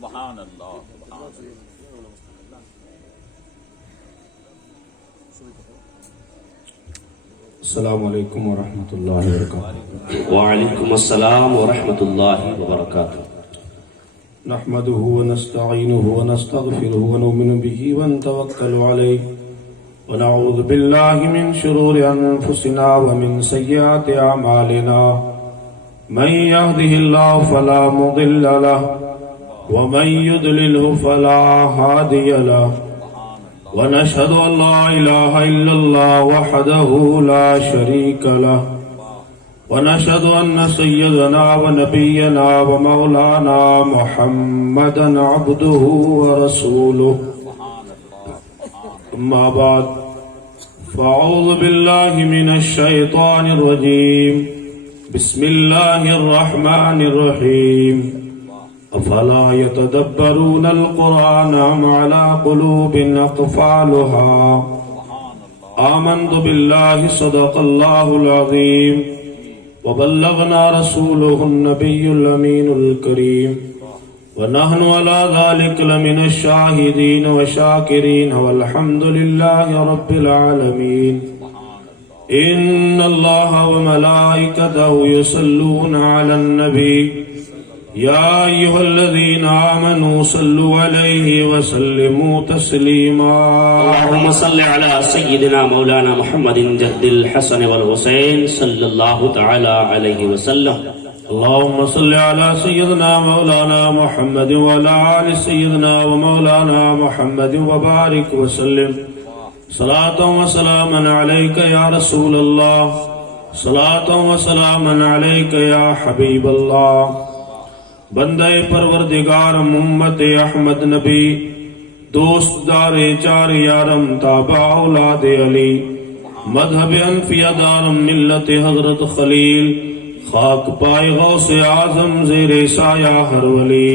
سبحان اللہ سبحان اللہ. السلام علیکم ورحمۃ اللہ وبرکاتہ. وعلیکم السلام ورحمۃ اللہ وبرکاتہ. نحمده ونستعینه ونستغفره ونؤمن به ونتوکل علیہ ونعوذ باللہ من شرور انفسنا ومن سیئات اعمالنا من يهده الله فلا مضل له ومن يضلله فلا هادي له ونشهد أن لا إله إلا الله وحده لا شريك له ونشهد أن سيدنا ونبينا ومولانا محمدا عبده ورسوله. أما بعد فأعوذ بالله من الشيطان الرجيم. بسم الله الرحمن الرحيم. أفلا يتدبرون القرآن أم على قلوب أقفالها. آمنت بالله صدق الله العظيم وبلغنا رسوله النبي الأمين الكريم ونحن على ذلك لمن الشاهدين والشاكرين والحمد لله رب العالمين. إن الله وملائكته يصلون على النبي يا أيها الذين آمنوا صلوا عليه وسلموا تسليما. اللهم صل على سيدنا مولانا محمد جد الحسن والحسين صلى الله تعالى عليه وسلم. اللهم صل على سيدنا مولانا محمد وعلى آل سيدنا ومولانا محمد وبارك وسلم. صلاة وسلاما عليك يا رسول الله. صلاة وسلاما عليك يا حبيب الله. بندہ پروردگار امت احمد نبی دوست دار چار یارم تابع اولاد علی مذہب انفیاء دارم ملت حضرت خلیل خاک پائے غوث اعظم زیر سایہ ہر ولی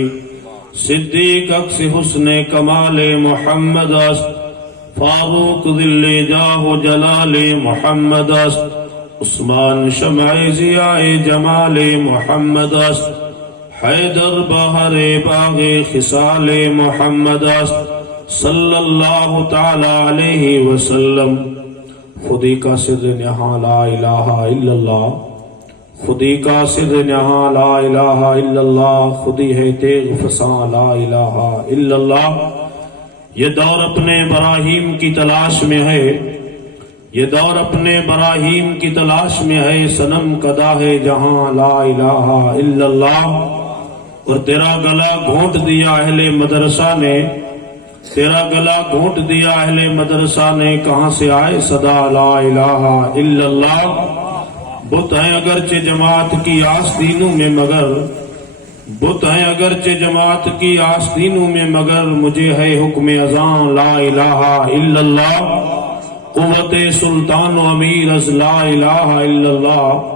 صدیق اکس حسن کمال محمد است فاروق ذل جاہ جلال محمد است عثمان شمع ضیاء جمال محمد است حیدر بہر باغ خصال محمد است صلی اللہ تعالی علیہ وسلم. خودی کا سر نہاں لا الہ الا اللہ. خودی کا سر نہاں لا الہ الا اللہ. خودی ہے تیغ فساں لا الہ الا اللہ. یہ دور اپنے براہیم کی تلاش میں ہے. یہ دور اپنے براہیم کی تلاش میں ہے. صنم کدا ہے جہاں لا الہ الا اللہ. اور تیرا گلا گھونٹ دیا اہل مدرسہ نے. تیرا گلا گھونٹ دیا اہل مدرسہ نے. کہاں سے آئے صدا لا الہ الا اللہ. بت ہیں اگرچہ جماعت کی آستینوں میں مگر بت ہیں اگرچہ جماعت کی آستینوں میں مگر مجھے ہے حکم اذان لا الہ الا اللہ. قوت سلطان و امیر از لا الہ الا اللہ.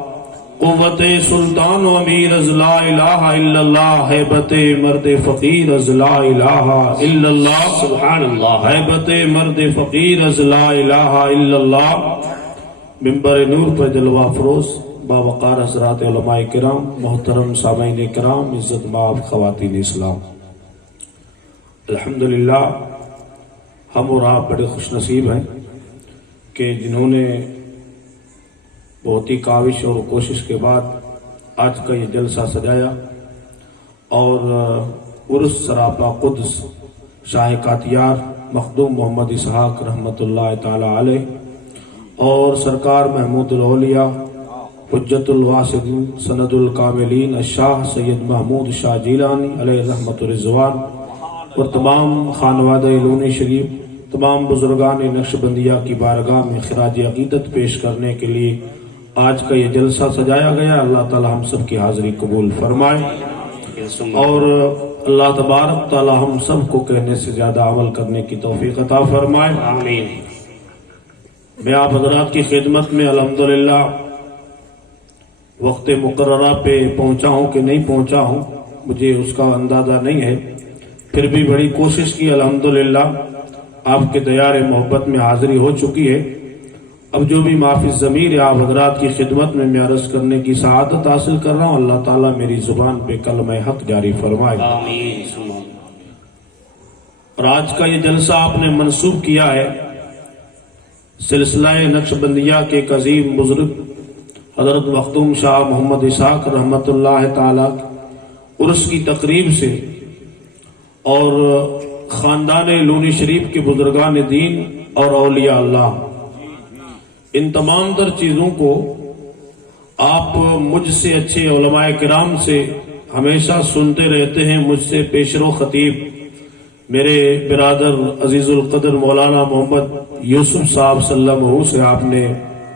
قوت سلطان و امیر از لا الہ الا اللہ. ہیبت مرد فقیر از لا الہ الا اللہ. سبحان اللہ. ہیبت مرد فقیر از لا الہ الا اللہ. منبر نور پر جلوہ فروز باوقار حضرات علماء کرام محترم سامعین کرام عزت مآب خواتین اسلام. الحمدللہ ہم اور آپ بڑے خوش نصیب ہیں کہ جنہوں نے بہت ہی کاوش اور کوشش کے بعد آج کا یہ جلسہ سجایا اور عرس سراپا قدس شاہ کاتیار مخدوم محمد اسحاق رحمۃ اللہ تعالی علیہ اور سرکار محمود الاولیاء حجت الواسطین سند الکاملین الشاہ سید محمود شاہ جیلانی علیہ رحمت الرضوان اور تمام خانوادہ لونی شریف تمام بزرگان نقشبندیہ کی بارگاہ میں خراج عقیدت پیش کرنے کے لیے آج کا یہ جلسہ سجایا گیا. اللہ تعالی ہم سب کی حاضری قبول فرمائے اور اللہ تبارک تعالی ہم سب کو کہنے سے زیادہ عمل کرنے کی توفیق عطا فرمائے. آمین. میں آپ حضرات کی خدمت میں الحمدللہ وقت مقررہ پہ پہنچا ہوں کہ نہیں پہنچا ہوں مجھے اس کا اندازہ نہیں ہے. پھر بھی بڑی کوشش کی. الحمدللہ آپ کے دیار محبت میں حاضری ہو چکی ہے اب جو بھی معافی ضمیر آپ حضرات کی خدمت میں عرض کرنے کی سعادت حاصل کر رہا ہوں، اللہ تعالیٰ میری زبان پہ کلمہ حق جاری فرمائے۔ آمین۔ اور آج کا یہ جلسہ آپ نے منسوب کیا ہے سلسلہ نقشبندیہ کے ایک عظیم بزرگ حضرت مخدوم شاہ محمد اسحاق رحمت اللہ تعالی عرس کی تقریب سے، اور خاندان لونی شریف کے بزرگان دین اور اولیاء اللہ، ان تمام تر چیزوں کو آپ مجھ سے اچھے علماء کرام سے ہمیشہ سنتے رہتے ہیں۔ مجھ سے پیشرو خطیب میرے برادر عزیز القدر مولانا محمد یوسف صاحب صلی اللہ علیہ وسلم سے آپ نے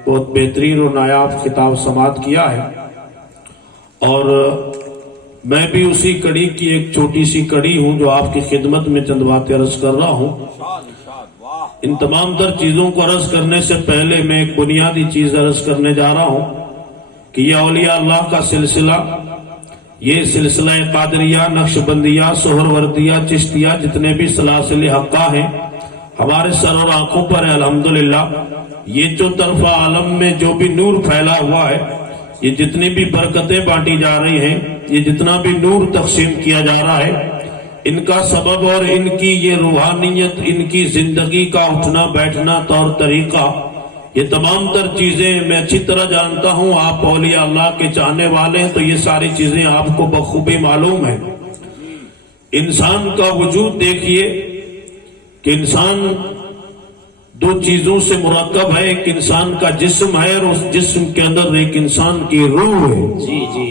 بہت بہترین اور نایاب خطاب سماعت کیا ہے، اور میں بھی اسی کڑی کی ایک چھوٹی سی کڑی ہوں جو آپ کی خدمت میں چند باتیں عرض کر رہا ہوں۔ ان تمام تر چیزوں کو عرض کرنے سے پہلے میں ایک بنیادی چیز عرض کرنے جا رہا ہوں کہ یہ اولیاء اللہ کا سلسلہ، یہ سلسلہ قادریہ، نقشبندیہ، سہروردیہ، چشتیہ، جتنے بھی سلاسل حقہ ہیں ہمارے سر اور آنکھوں پر ہے الحمدللہ۔ یہ جو طرف عالم میں جو بھی نور پھیلا ہوا ہے، یہ جتنی بھی برکتیں بانٹی جا رہی ہیں، یہ جتنا بھی نور تقسیم کیا جا رہا ہے، ان کا سبب اور ان کی یہ روحانیت، ان کی زندگی کا اٹھنا بیٹھنا، طور طریقہ، یہ تمام تر چیزیں میں اچھی طرح جانتا ہوں۔ آپ اولیاء اللہ کے چاہنے والے ہیں تو یہ ساری چیزیں آپ کو بخوبی معلوم ہیں۔ انسان کا وجود دیکھیے کہ انسان دو چیزوں سے مرکب ہے، ایک انسان کا جسم ہے اور اس جسم کے اندر ایک انسان کی روح ہے۔ جی جی۔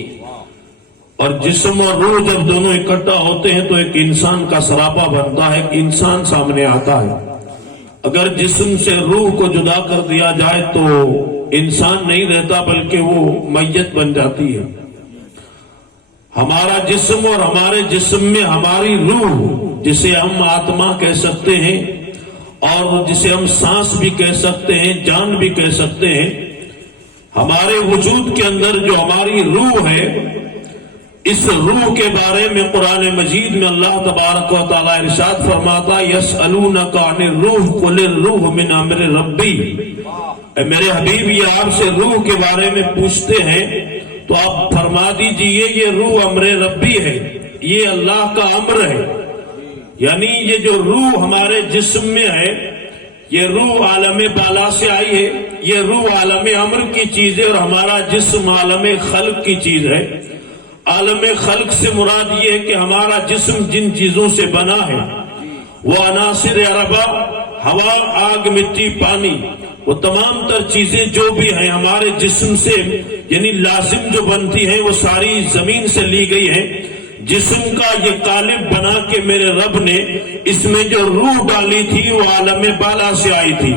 اور جسم اور روح جب دونوں اکٹھا ہوتے ہیں تو ایک انسان کا سراپا بنتا ہے، ایک انسان سامنے آتا ہے۔ اگر جسم سے روح کو جدا کر دیا جائے تو انسان نہیں رہتا بلکہ وہ میت بن جاتی ہے۔ ہمارا جسم اور ہمارے جسم میں ہماری روح، جسے ہم آتما کہہ سکتے ہیں اور جسے ہم سانس بھی کہہ سکتے ہیں، جان بھی کہہ سکتے ہیں، ہمارے وجود کے اندر جو ہماری روح ہے، اس روح کے بارے میں قرآن مجید میں اللہ تبارک و تعالی ارشاد فرماتا یسألونک عن الروح قل الروح من امر ربی۔ اے میرے حبیب، یہ آپ سے روح کے بارے میں پوچھتے ہیں تو آپ فرما دیجئے یہ روح امر ربی ہے، یہ اللہ کا امر ہے۔ یعنی یہ جو روح ہمارے جسم میں ہے، یہ روح عالم بالا سے آئی ہے، یہ روح عالم امر کی چیز ہے، اور ہمارا جسم عالم خلق کی چیز ہے۔ عالم خلق سے مراد یہ ہے کہ ہمارا جسم جن چیزوں سے بنا ہے، وہ عناصر اربع، ہوا، آگ، مٹی، پانی، وہ تمام تر چیزیں جو بھی ہیں ہمارے جسم سے یعنی لازم جو بنتی ہیں، وہ ساری زمین سے لی گئی ہیں۔ جسم کا یہ قالب بنا کے میرے رب نے اس میں جو روح ڈالی تھی وہ عالم بالا سے آئی تھی،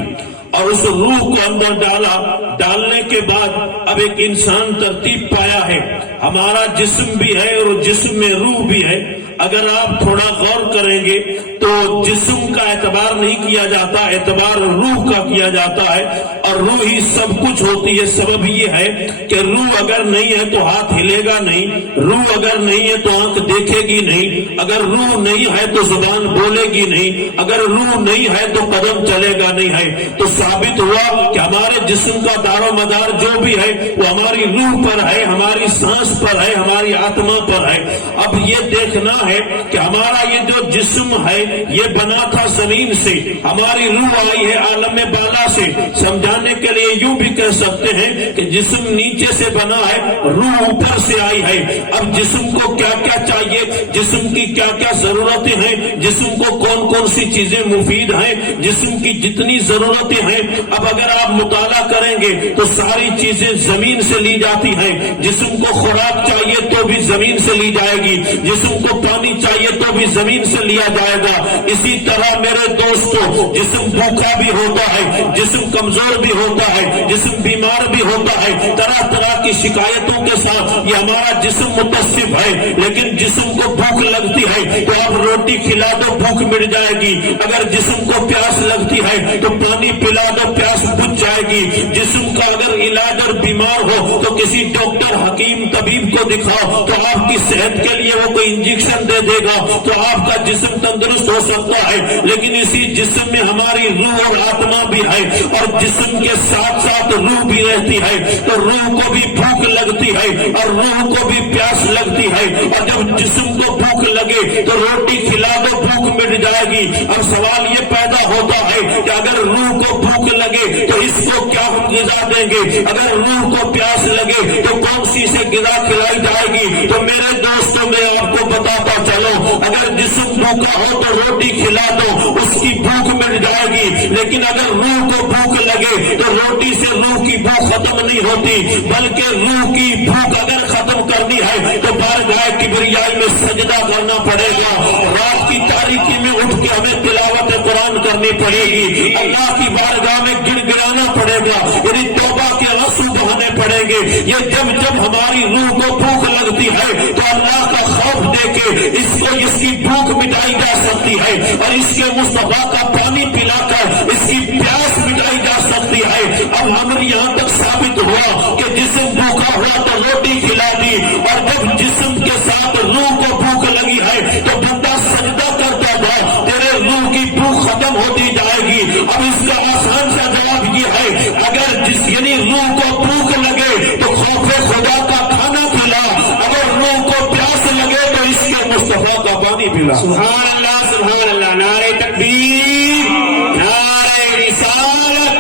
اور اس روح کو اندر ڈالا، ڈالنے کے بعد اب ایک انسان ترتیب پایا ہے۔ ہمارا جسم بھی ہے اور جسم میں روح بھی ہے۔ اگر آپ تھوڑا غور کریں گے تو جسم کا اعتبار نہیں کیا جاتا، اعتبار روح کا کیا جاتا ہے، اور روح ہی سب کچھ ہوتی ہے۔ سبب یہ ہے کہ روح اگر نہیں ہے تو ہاتھ ہلے گا نہیں، روح اگر نہیں ہے تو آنکھ دیکھے گی نہیں، اگر روح نہیں ہے تو زبان بولے گی نہیں، اگر روح نہیں ہے تو قدم چلے گا نہیں ہے۔ تو ثابت ہوا کہ ہمارے جسم کا دار و مدار جو بھی ہے وہ ہماری روح پر ہے، ہماری سانس پر ہے، ہماری آتما پر ہے۔ اب یہ دیکھنا ہے کہ ہمارا یہ جو جسم ہے یہ بنا تھا زمین سے، ہماری روح آئی ہے عالم بالا سے۔ سمجھانے کے لیے یوں بھی کہہ سکتے ہیں کہ جسم نیچے سے بنا ہے، روح اوپر سے آئی ہے۔ اب جسم کو کیا کیا چاہیے، جسم کی کیا کیا ضرورتیں ہیں، جسم کو کون کون سی چیزیں مفید ہیں، جسم کی جتنی ضرورتیں ہیں، اب اگر آپ مطالعہ کریں گے تو ساری چیزیں زمین سے لی جاتی ہیں۔ جسم کو خوراک چاہیے تو بھی زمین سے لی جائے گی، جسم کو پانی چاہیے تو بھی زمین سے لیا جائے گا۔ اسی طرح میرے دوستو، جسم بھوکا بھی ہوتا ہے، جسم کمزور بھی ہوتا ہے، جسم بیمار بھی ہوتا ہے، طرح طرح کی شکایتوں کے ساتھ یہ ہمارا جسم متصف ہے۔ لیکن جسم کو بھوک لگتی ہے تو آپ روٹی کھلا دو، بھوک مٹ جائے گی۔ اگر جسم کو پیاس لگتی ہے تو پانی پلا دو، پیاس بجھ جائے گی۔ جسم کا اگر علاج اور بیمار ہو تو کسی ڈاکٹر حکیم طبیب کو دکھاؤ تو آپ کی صحت کے لیے وہ کوئی انجیکشن دے دے گا تو آپ کا جسم تندرست ہو سکتا ہے، لیکن اسی جسم میں ہماری روح اور آتما بھی ہے، اور جسم کے ساتھ ساتھ روح بھی رہتی ہے، تو روح کو بھی بھوک لگتی ہے اور روح کو بھی پیاس لگتی ہے، اور جب جسم کو بھوک لگے تو روٹی کھلا دو بھوک مٹ جائے گی۔ اب سوال یہ پیدا ہوتا ہے کہ اگر روح کو بھوک لگے تو اس کو کیا ہم غذا دیں گے؟ اگر روح کو پیاس لگے تو کون سی سے غذا کھلائی جائے گی؟ تو میرے دوستوں میں آپ کو بتاتا چلو، اگر جسم بھوکا ہو تو روٹی کھلا دو، اس کی بھوک مٹ جائے گی، لیکن اگر روح کو بھوک لگے تو روٹی سے روح کی بھوک ختم نہیں ہوتی، بلکہ روح کی بھوک اگر ختم کرنی ہے تو بارگاہ کبریائی میں سجدہ کرنا پڑے گا، رات کی تاریکی میں اٹھ کے ہمیں تلاوت قرآن کرنی پڑے گی، اللہ کی بارگاہ میں گڑ گڑانا پڑے گا، یعنی توبہ کے آنسو بہانے پڑیں گے۔ یہ جب ہماری روح کو بھوک لگتی ہے تو اللہ کا خوف دے کے اس کی بھوک مٹائی جا سکتی ہے، اور اس کے مصطفیٰ کا پانی پلا کر اس کی پیاس مٹائی جا سکتی ہے۔ اب ہمیں یہاں تک ثابت ہوا کہ جسم بھوکا ہوا تو روٹی کھلا دی، اور جب جسم کے ساتھ روح کو بھوک لگی ہے تو بندہ سجدہ کرتا تھا، تیرے روح کی بھوک ختم ہوتی جائے گی۔ اب اس کا آسان سا جواب یہ ہے، اگر یعنی روح کو بھوک لگے تو خوف خدا کا کھانا کھلا، اگر روح کو پیاس لگے تو اس کے مصطفیٰ کا پانی پلا۔ سبحان اللہ سبحان اللہ، نعرہ تکبیر، نعرہ رسالت،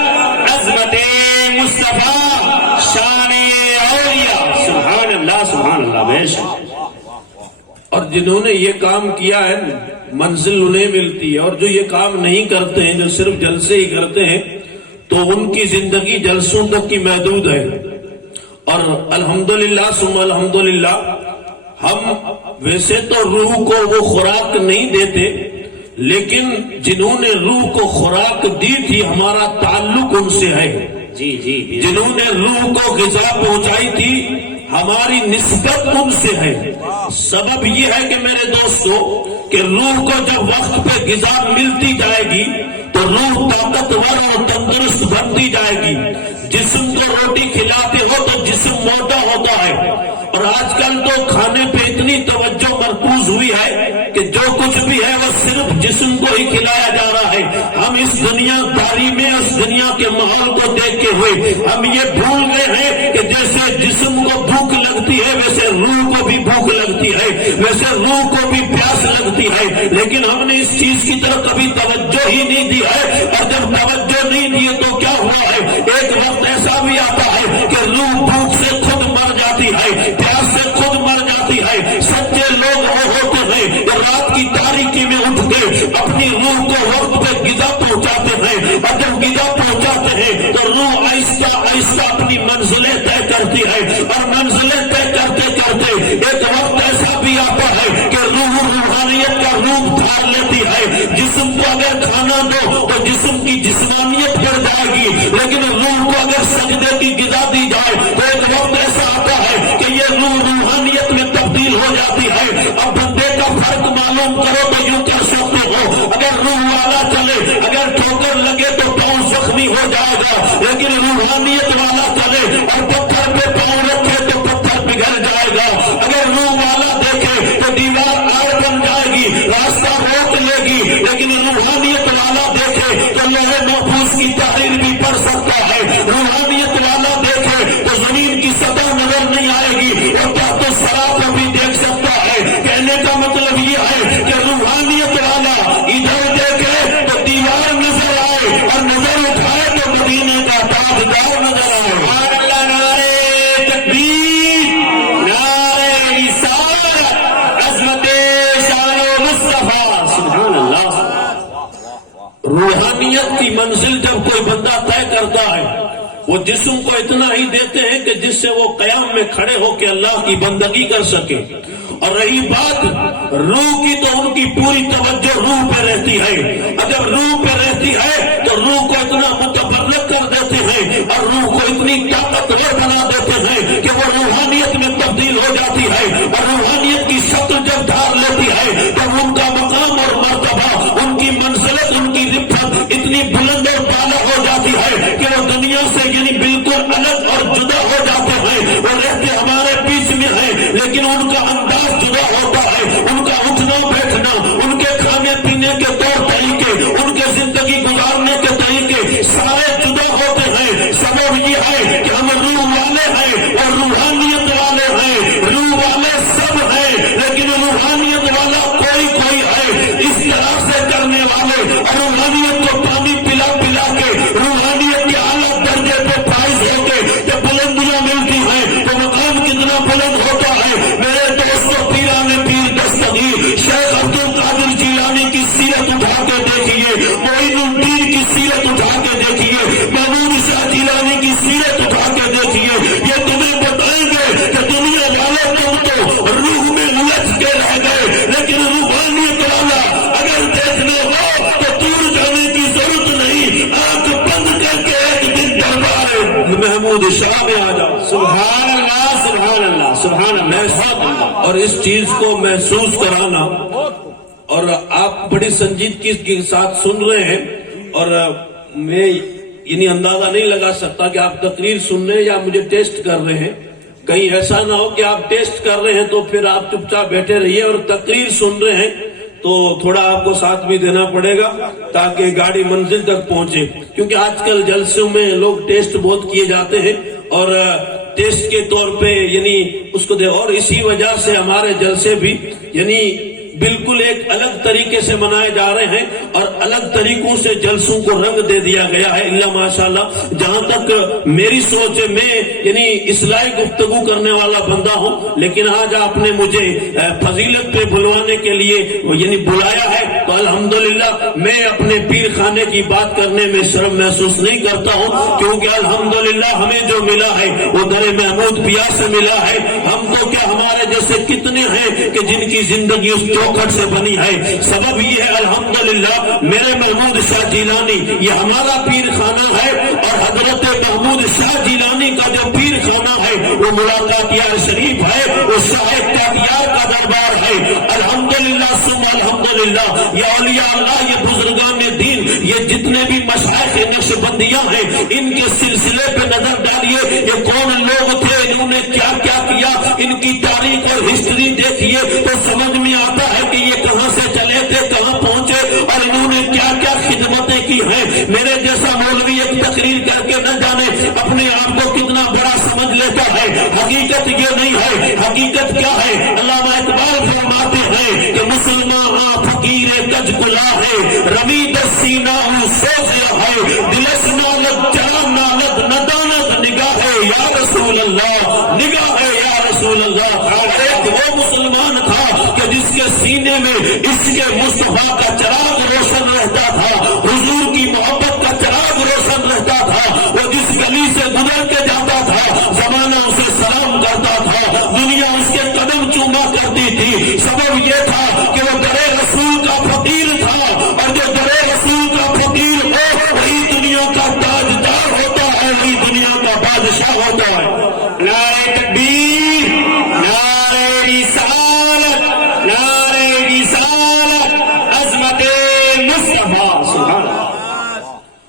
عظمت مصطفیٰ، شان اولیاء، سبحان اللہ سبحان اللہ، بے شک۔ اور جنہوں نے یہ کام کیا ہے منزل انہیں ملتی ہے، اور جو یہ کام نہیں کرتے ہیں، جو صرف جلسے ہی کرتے ہیں، تو ان کی زندگی جلسوں تک کی محدود ہے۔ اور الحمدللہ ثم الحمدللہ، ہم ویسے تو روح کو وہ خوراک نہیں دیتے، لیکن جنہوں نے روح کو خوراک دی تھی ہمارا تعلق ان سے ہے۔ جی جی، جنہوں نے روح کو غذا پہنچائی تھی ہماری نسبت ان سے ہے۔ سبب یہ ہے کہ میرے دوستو کہ روح کو جب وقت پہ غذا ملتی جائے گی تو روح طاقتور اور تندرست بنتی جائے گی۔ جسم کو روٹی کھلاتے ہو تو جسم موٹا ہوتا ہے، اور آج کل تو کھانے پہ اتنی توجہ مرکوز ہوئی ہے کہ جو کچھ بھی ہے وہ صرف جسم کو ہی کھلایا جا رہا ہے۔ ہم اس دنیا داری میں اس دنیا کے ماحول کو دیکھتے ہوئے ہم یہ بھول گئے ہیں کہ جیسے جسم کو بھوک لگتی ہے ویسے روح کو بھی بھوک لگتی ہے، ویسے روح کو بھی پیاس لگتی ہے، لیکن ہم نے اس چیز کی طرف کبھی توجہ ہی نہیں دی ہے۔ اور جب توجہ نہیں دی تو کیا ہوا ہے، ایک وقت ایسا بھی آتا ہے کہ روح بھوک سے خود مر جاتی ہے، پیاس سے خود مر جاتی ہے۔ سچے لوگ وہ ہوتے ہیں کہ رات کی تاریکی میں اٹھ کے اپنی روح کو وقت پہ غذا پہنچاتے ہیں، اور جب غذا پہنچاتے ہیں تو روح آہستہ آہستہ اپنی منزلیں طے کرتی ہے، اور منزلیں طے کرتے کرتے ایک وقت ایسا بھی آتا ہے کہ روح روحانیت کا روپ دھار لیتی ہے۔ جسم کو اگر کھانا دو تو جسم کی جسمانیت بڑھ جائے گی، لیکن روح کو اگر سجدے کی غذا دی جائے تو ایک وقت ایسا آتا ہے کہ یہ روح روحانیت میں تبدیل ہو جاتی ہے۔ اب بندے کا فرق معلوم کرو تو یوں کر سکتے ہو، اگر روح والا چلے، اگر ٹھوکر لگے تو پاؤں زخمی ہو جائے گا، لیکن روحانیت والا چلے اور پتھر پہ پاؤں رکھے تو پتھر پگھل جائے گا۔ اگر روح والا دیکھے تو دیوار آڑ بن جائے گی، راستہ روک لے گی، لیکن روحانیت والا دیکھے تو لوہے محفوظ کی تحریر بھی پڑھ سکتا ہے۔ روحانیت والا دیکھے تو زمین کی سطح نظر نہیں آئے گی اور تحت الثری کو بھی دیکھ سکتا ہے۔ کہنے کا مطلب یہ ہے کہ روحانیت والا ادھر دیکھے تو دیوار نظر آئے، اور نظر اٹھائے تو مدینے کا تاجدار نظر آئے۔ سبحان اللہ، نعرہ تکبیر، نعرہ رسالت، عظمت شان و مصطفیٰ، سبحان اللہ۔ روحانیت کی منزل جب کوئی بندہ طے کرتا ہے وہ جسم کو اتنا ہی دیتے ہیں کہ جس سے وہ قیام میں کھڑے ہو کے اللہ کی بندگی کر سکے۔ اور رہی بات روح کی تو ان کی پوری توجہ روح پہ رہتی ہے، اگر روح پہ رہتی ہے تو روح کو اتنا متفرق کر دیتے ہیں اور روح کو اتنی طاقتور بنا دیتے ہیں کہ وہ روحانیت میں تبدیل ہو جاتی ہے، اور روحانیت کی شکل جب دھار لیتی ہے تو ان کا مقام اور مرتبہ، ان کی منزلت، ان کی رفعت اتنی بلند اور بالا ہو جاتی ہے کہ وہ دنیا سے یعنی بالکل الگ اور جدا ہو جاتی ہے۔ اور اس چیز کو محسوس کرانا، اور آپ بڑی سنجیدگی کے ساتھ سن رہے ہیں، اور میں یعنی اندازہ نہیں لگا سکتا کہ آپ تقریر سن رہے ہیں یا مجھے ٹیسٹ کر رہے ہیں. کہیں ایسا نہ ہو کہ آپ ٹیسٹ کر رہے ہیں تو پھر آپ چپ چاپ بیٹھے رہیے، اور تقریر سن رہے ہیں تو تھوڑا آپ کو ساتھ بھی دینا پڑے گا تاکہ گاڑی منزل تک پہنچے. کیونکہ آج کل جلسوں میں لوگ ٹیسٹ بہت کیے جاتے ہیں، اور ٹیسٹ کے طور پہ یعنی اس کو دے، اور اسی وجہ سے ہمارے جلسے بھی یعنی بالکل ایک الگ طریقے سے منائے جا رہے ہیں، اور الگ طریقوں سے جلسوں کو رنگ دے دیا گیا ہے. اللہ ماشاءاللہ، جہاں تک میری سوچ ہے، میں یعنی اصلاحی گفتگو کرنے والا بندہ ہوں، لیکن آج آپ نے مجھے فضیلت پہ بلوانے کے لیے یعنی بلایا ہے، تو الحمدللہ میں اپنے پیر خانے کی بات کرنے میں شرم محسوس نہیں کرتا ہوں، کیونکہ الحمدللہ ہمیں جو ملا ہے وہ در محمود پیا سے ملا ہے. ہم کو کیا، ہمارے جیسے کتنے ہیں کہ جن کی زندگی اس چوکھٹ سے بنی ہے. سبب یہ ہے الحمدللہ میرے محمود شاہ جیلانی، یہ ہمارا پیر خانہ ہے، اور حضرت محمود شاہ جیلانی کا جو پیر خانہ ہے وہ ملاقاتیار شریف ہے، وہ شاہ اختیار کا دربار ہے. الحمدللہ ثم الحمدللہ. یہ اولیاء اللہ، یہ بزرگان دین، یہ جتنے بھی مشائخ نقشبندیاں ہیں، ان کے سلسلے پہ نظر ڈالیے. یہ کون لوگ تھے، انہوں نے کیا کیا کیا، ان کی تاریخ اور ہسٹری دیکھیے تو سمجھ میں آتا ہے کہ یہ کہاں سے چلے تھے، کہاں پہنچے، اور انہوں نے کیا کیا خدمتیں کی ہیں. میرے جیسا مولوی ایک تقریر کر کے نہ جانے اپنے آپ کو کتنا بڑا سمجھ لیتا ہے. حقیقت یہ نہیں ہے. حقیقت کیا ہے؟ علامہ اقبال فرماتے ہیں کہ مسلمان فقیر کج کلا ہے، رمید سینہ سوز ہے، دلش نالت چرا نالت ندانت نگاہ یا رسول اللہ، نگاہ یا رسول اللہ. ایک وہ مسلمان تھا کہ جس کے سینے میں اس کے مصطفیٰ کا چراغ روشن رہتا تھا، حضور کی محبت کا چراغ روشن رہتا تھا. وہ جس گلی سے گزر کے جاتا تھا، زمانہ اسے سلام کرتا تھا، دنیا اس کے قدم چوما کرتی تھی. سبب یہ تھا کہ وہ در رسول کا فقیر تھا، اور جو در رسول کا فقیر ہو وہی دنیا کا تاجدار ہوتا ہے، وہی دنیا کا بادشاہ ہوتا ہے. نعرہ تکبیر، نعرہ رسالت، نعرہ رسالت، عظمت مصطفیٰ. سبحان اللہ.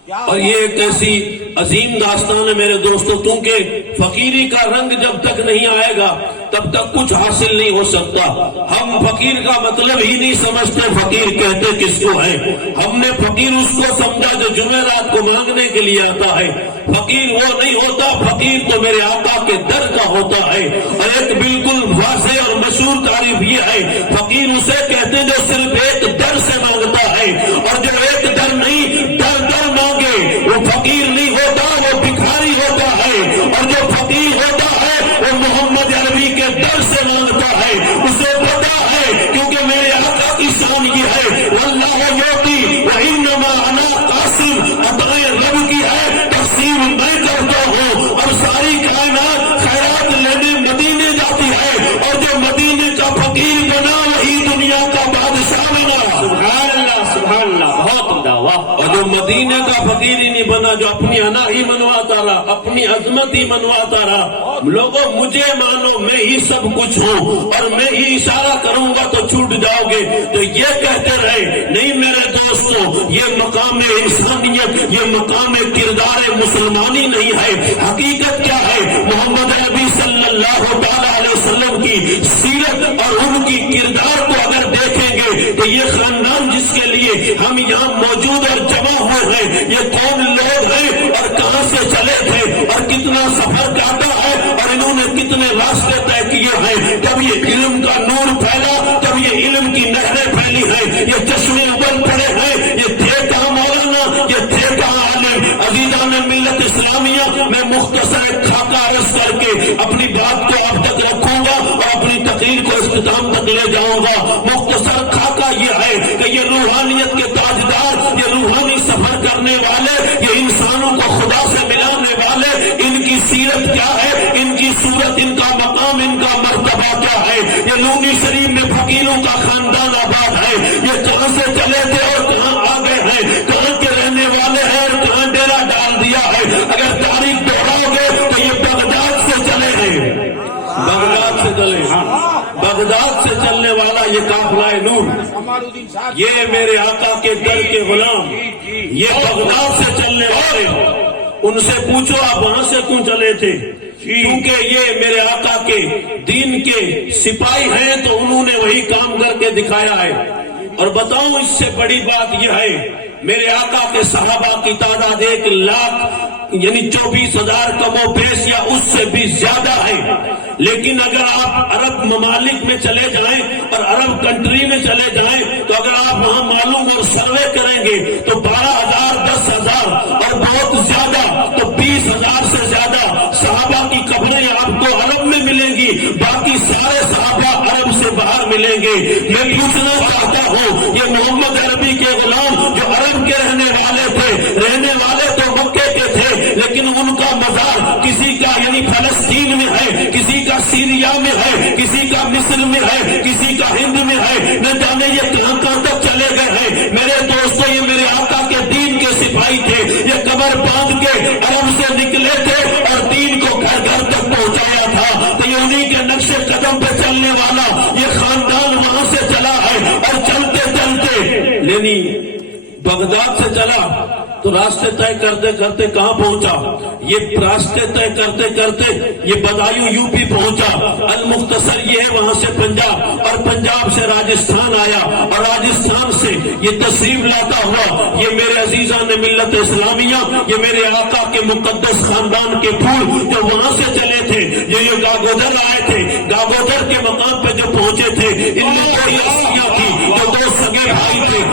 اور یہ ایک ایسی عظیم داستان ہے میرے دوستو، کیونکہ فقیری کا رنگ جب تک نہیں آئے گا تب تک کچھ حاصل نہیں ہو سکتا. ہم فقیر کا مطلب ہی نہیں سمجھتے فقیر کہتے کس کو ہے. ہم نے فقیر اس کو سمجھا جو جمعرات کو مانگنے کے لیے آتا ہے. فقیر وہ نہیں ہوتا، فقیر تو میرے آقا کے در کا ہوتا ہے. اور ایک بالکل واضح اور مشہور تعریف یہ ہے، فقیر اسے کہتے جو صرف ایک در سے مانگتا ہے، اور جو ایک در نہیں در در مانگے وہ فقیر نہیں ہوتا، وہ بھکاری ہوتا ہے. اور جو فقیر ہوتا ہے وہ محمد عربی کے در سے مانگتا ہے. اسے پتا ہے، کیونکہ میرے آقا کی شان یہ ہے، واللہ یعطی وانما انا قاسم، عطائے رب کی ہے، تقسیم میں کرتا ہوں. اور ساری کائنات خیرات لینے مدینے جاتی ہے، اور جو مدینے کا فقیر بنا وہی دنیا کا بادشاہ بنا. سبحان اللہ، سبحان اللہ. بہت دعویٰ. اور جو مدینے کا فقیر ہی نہیں بنا، جو اپنی انا ہی منواتا رہا، اپنی عظمت ہی منواتا رہا. لوگوں مجھے مانو، میں ہی سب کچھ ہوں، اور میں ہی اشارہ کروں گا تو چھوٹ جاؤ گے، تو یہ کہتے رہے. نہیں میرے دوستوں، یہ مقام انسانیت، یہ مقام کردار مسلمانی نہیں ہے. حقیقت کیا ہے؟ محمد نبی صلی اللہ تعالی علیہ وسلم کی سیرت اور ان کی کردار کو اگر دیکھیں گے تو یہ خاندان جس کے لیے ہم یہاں موجود اور جمع ہوئے ہیں، یہ کون لوگ ہیں اور کہاں سے چلے تھے اور کتنا سفر کاٹا ہے، اور انہوں نے کتنے راستے طے کیے ہیں. جب یہ علم کا نور پھیلا، جب یہ علم کی نہریں پھیلی ہیں، یہ چشمے ابل پڑے ہیں، یہ تھے کہاں مولانا، یہ تھے کہاں عالم. عزیزان ملت اسلامیہ، میں مختصر ایک خاکہ عرض کر کے اپنی بات کو آپ تک رکھوں گا اور اپنی تقریر کو اختتام تک لے جاؤں گا. مختصر خاکہ یہ ہے کہ یہ روحانیت کے تاجدار، یہ روحانی سفر کرنے والے، یہ انسانوں کو خدا سے ملانے والے، ان کی سیرت کیا ہے، ان کی صورت، ان کا مقام، ان کا مرتبہ کیا ہے. یہ لونی شریف میں فقیروں کا خاندان آباد ہے. یہ کہاں سے چلے تھے اور کہاں آ گئے ہیں، کہاں کے رہنے والے ہیں اور کہاں ڈیرا ڈال دیا ہے. اگر تاریخ دوہراؤ گے تو سپلائے نور، یہ میرے آقا کے در کے غلام، یہ بغداد سے چلنے والے، ان سے پوچھو آپ وہاں سے کیوں چلے تھے؟ کیونکہ یہ میرے آقا کے دین کے سپاہی ہیں تو انہوں نے وہی کام کر کے دکھایا ہے۔ اور بتاؤں اس سے بڑی بات یہ ہے، میرے آقا کے صحابہ کی تعداد 1 لاکھ یعنی 24,000 کم و بیش یا اس سے بھی زیادہ ہے، لیکن اگر آپ عرب ممالک میں چلے جائیں اور عرب کنٹری میں چلے جائیں تو اگر آپ وہاں معلوم اور سروے کریں گے تو 12,000 10,000 اور بہت زیادہ تو 20,000 سے زیادہ صحابہ کی قبریں آپ کو عرب میں ملیں گی، باقی سارے صحابہ عرب سے باہر ملیں گے۔ میں پوچھنا چاہتا ہوں، یہ محمد عربی کے غلام جو عرب کے رہنے والے تھے، رہنے والے تو مکے کے تھے، لیکن ان کا مزار کسی کا یعنی فلسطین میں ہے، کسی کا سیریا میں ہے، کسی کا مصر میں ہے، کسی کا ہند میں ہے، نہ جانے یہ کہاں کہاں تک چلے گئے ہیں۔ میرے دوستو، یہ میرے آقا کے دین کے سپاہی تھے، یہ قبر باندھ کے عرب سے نکلے تھے اور دین کو گھر گھر تک پہنچایا تھا۔ تو یہ انہیں کے نقش قدم پہ چلنے والا یہ خاندان وہاں سے چلا ہے، اور چلتے چلتے یعنی بغداد سے چلا تو راستے طے کرتے کرتے کہاں پہنچا؟ یہ راستے طے کرتے کرتے یہ بدایوں یو پی پہنچا، المختصر یہ ہے وہاں سے پنجاب، اور پنجاب سے راجستھان آیا، اور راجستھان سے یہ تشریف لاتا ہوا یہ میرے عزیزان ملت اسلامیہ، یہ میرے آقا کے مقدس خاندان کے پھول جو وہاں سے چلے تھے، یہ گاگودر آئے تھے، گاگودر کے مقام پہ جو پہنچے تھے، ان میں کوئی اصلیاں تھی، جو 2 سگے بھائی تھے،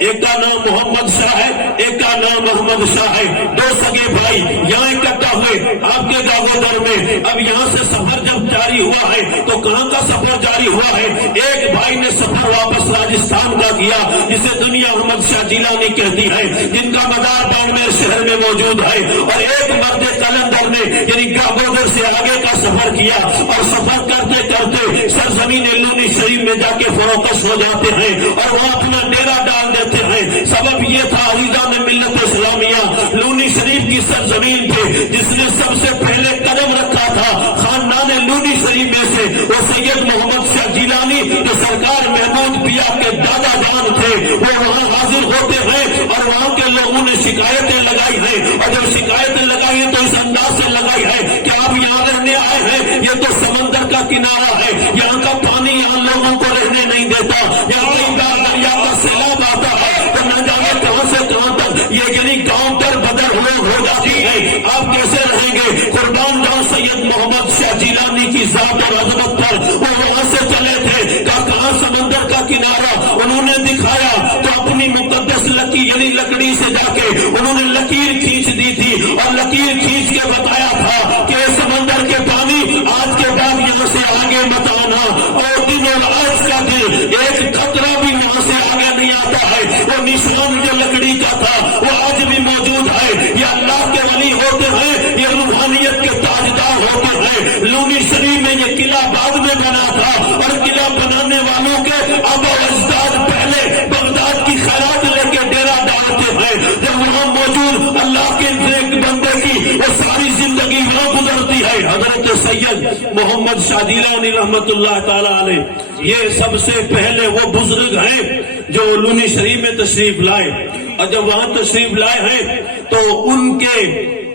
ایک کا نام محمد شاہ ہے، ایک کا نام محمد شاہ ہے، 2 سگے بھائی یہاں اکٹھا ہوئے آپ کے گاگودر میں۔ اب یہاں سے سفر جب جاری ہوا ہے تو کہاں کا سفر جاری ہوا ہے؟ ایک بھائی نے سفر واپس راجستھان کا کیا، جسے دنیا احمد شاہ جیلانی کہتی ہے، جن کا مزار باڑمیر شہر میں موجود ہے، اور ایک مرد قلندر نے یعنی گاگودر سے آگے کا سفر کیا، اور سفر کرتے کرتے سرزمین لونی شریف میں جا کے فوکس ہو جاتے ہیں اور وہاں اپنا ڈیرا ڈال دیتے ہیں۔ سبب یہ تھا عزیزان ملت اسلامیہ، لونی شریف کی سرزمین پہ جس نے سب سے پہلے قدم رکھا تھا خاندان لونی شریف میں سے وہ سید محمد شاہ جیلانی جو سرکار محمود پیا کے دادا جان تھے، وہ وہاں حاضر ہوتے ہیں، اور وہاں کے لوگوں نے شکایتیں لگائی ہیں، اور جب شکایتیں لگائی ہیں تو اس انداز سے لگائی ہے کہ آپ یہاں رہنے آئے ہیں، یہ تو سمندر کا کنارہ ہے، یہاں کا پانی یہاں لوگوں کو رہنے نہیں دیتا، یہاں کئی بار دریا کا سیلاب آتا ہے تو نہ جانے کہاں سے کہاں تک یہ یعنی گاؤں پر بدر ہو جاتی ہے، آپ کیسے رہیں گے؟ قربان جاؤں سید محمد شاہ جیلانی کی ذات اور عظمت پر، وہ وہاں سے چلے تھے، کہاں سمندر کا کنارہ انہوں نے دکھایا تو اپنی مقدس یعنی لکڑی سے جا کے انہوں نے لکیر کھینچ دی تھی، اور لکیر کھینچ کے بتایا تھا کہ سمندر کے پانی آج کے بعد یہاں سے آگے مت آنا، اور دن اور آج کا دن ایک قطرہ بھی یہاں سے آگے نہیں آتا ہے۔ وہ نشان جو لکڑی کا تھا وہ آج بھی موجود ہے۔ یہ اللہ کے ولی ہوتے ہیں، یہ روحانیت کے تاجدار ہوتے ہیں۔ لونی شریف میں یہ قلعہ بعد میں بنا تھا، اور قلعہ بنانے والوں کے آبا و اجداد پہلے بغداد کی خیرات لے کے ڈیرا ڈالتے ہیں۔ جب وہاں موجود اللہ کے نیک بندے کی وہ ساری زندگی وہاں گزرتی ہے۔ حضرت سید محمد شاہ جیلانی رحمت اللہ تعالی علیہ یہ سب سے پہلے وہ بزرگ ہیں جو لونی شریف میں تشریف لائے، اور جب وہاں تشریف لائے ہیں تو ان کے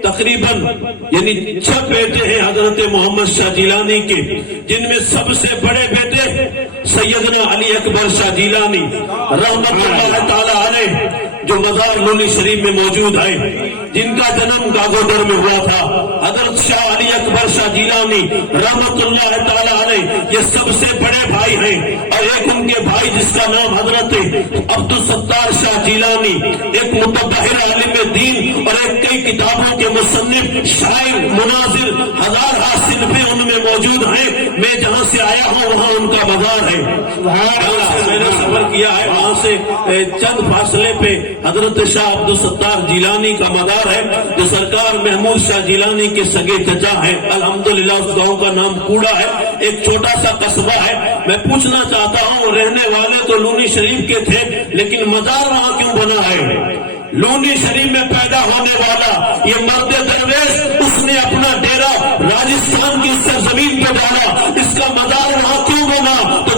تقریباً یعنی 6 بیٹے ہیں حضرت محمد شاہ جیلانی کے، جن میں سب سے بڑے بیٹے سیدنا علی اکبر شاہ جیلانی رحمت اللہ تعالی علیہ جو مزار لونی شریف میں موجود ہے، جن کا جنم گاگودر میں ہوا تھا۔ حضرت شاہ علی اکبر شاہ جیلانی رحمت اللہ تعالی علیہ یہ سب سے بڑے بھائی ہیں، اور ایک ان کے بھائی جس کا نام حضرت عبدالستار شاہ جیلانی، ایک متبحر عالم دین اور ایک کئی کتابوں کے مصنف، شاعر، مناظر، ہزارہ صنفیں ان میں موجود ہیں۔ میں جہاں سے آیا ہوں وہاں ان کا مزار ہے، میں نے سفر کیا ہے، وہاں سے چند فاصلے پہ حضرت شاہ عبدالستار جیلانی کا مزار ہے جو سرکار محمود شاہ جیلانی کے سگے چچا ہے۔ الحمدللہ اس گاؤں کا نام کوڑا ہے، ایک چھوٹا سا قصبہ ہے۔ میں پوچھنا چاہتا ہوں، رہنے والے تو لونی شریف کے تھے، لیکن مزار وہاں کیوں بنا ہے؟ لونی شریف میں پیدا ہونے والا یہ مرد درویش، اس نے اپنا ڈیرا راجستھان کی سرزمین پہ ڈالا، اس کا مزار وہاں کیوں بنا؟ تو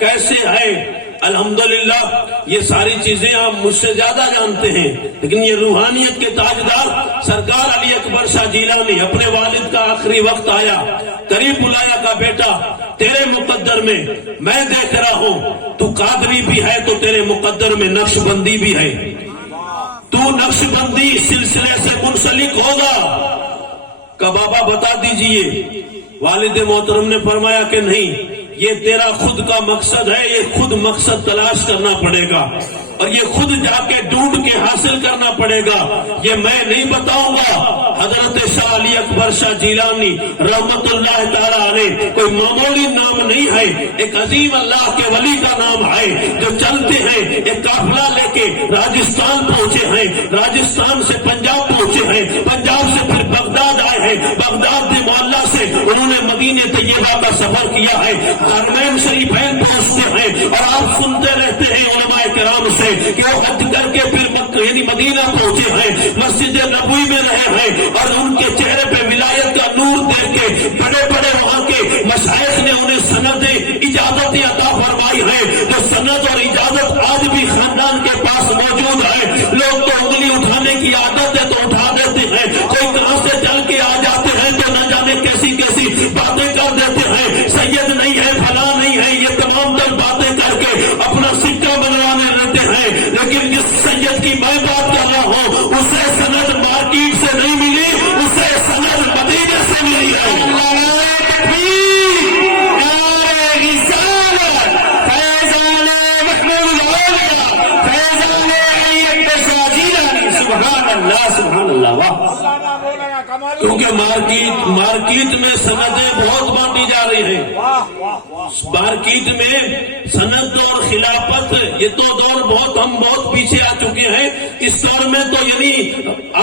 کیسے ہے؟ الحمدللہ یہ ساری چیزیں آپ مجھ سے زیادہ جانتے ہیں، لیکن یہ روحانیت کے تاجدار سرکار علی اکبر شاہ جیلانی، اپنے والد کا آخری وقت آیا، قریب بلایا کا بیٹا تیرے مقدر میں دیکھ رہا ہوں تو قادری بھی ہے تو تیرے مقدر میں نقش بندی بھی ہے، تو نقش بندی سلسلے سے منسلک ہوگا کہ بابا بتا دیجئے۔ والد محترم نے فرمایا کہ نہیں، یہ تیرا خود کا مقصد ہے، یہ خود مقصد تلاش کرنا پڑے گا اور یہ خود جا کے ڈھونڈ کے حاصل کرنا پڑے گا، یہ میں نہیں بتاؤں گا۔ حضرت شاہ علی اکبر شاہ جیلانی رحمت اللہ تعالی علیہ کوئی معمولی نام نہیں ہے، ایک عظیم اللہ کے ولی کا نام ہے جو چلتے ہیں ایک قافلہ لے کے راجستھان پہنچے ہیں، راجستھان سے پنجاب پہنچے ہیں، پنجاب سے پھر بغداد آئے ہیں، بغداد کے محلہ سے انہوں نے مدینہ طیبہ کا سفر کیا ہے، حرمین شریفین پہنچتے ہیں اور آپ سنتے رہتے ہیں علماء کرام سے کہ وہ حج کر کے پھر یعنی مدینہ پہنچے ہیں، مسجد نبوی میں رہے ہیں اور ان کے چہرے پہ ولایت کا نور دیکھ کے بڑے بڑے وہاں کے مشائخ نے انہیں سند اجازت عطا فرمائی ہے، جو سند اور اجازت آج بھی خاندان کے پاس موجود ہے۔ لوگ تو انگلی اٹھانے کی عادت ہے تو اٹھا دیتے ہیں، کوئی کہاں سے چل کے آ جاتے ہیں تو نہ جانے کیسی کیسی باتیں کر دیتے ہیں، سید نہیں ہے، فلاں نہیں ہے، یہ تمام تر باتیں کر کے اپنا سکہ بنوانے رہتے ہیں۔ لیکن جس سید کی میں بات کر رہا ہوں اسے سند مارکیٹ سے نہیں ملی، اسے سند مدینے سے ملی ہے۔ سبحان اللہ واہ، کیونکہ مارکیٹ میں سندیں بہت بانٹی جا رہی ہیں، مارکیٹ میں سند اور خلافت یہ تو دور ہم بہت پیچھے آ چکے ہیں، اس دور میں تو یعنی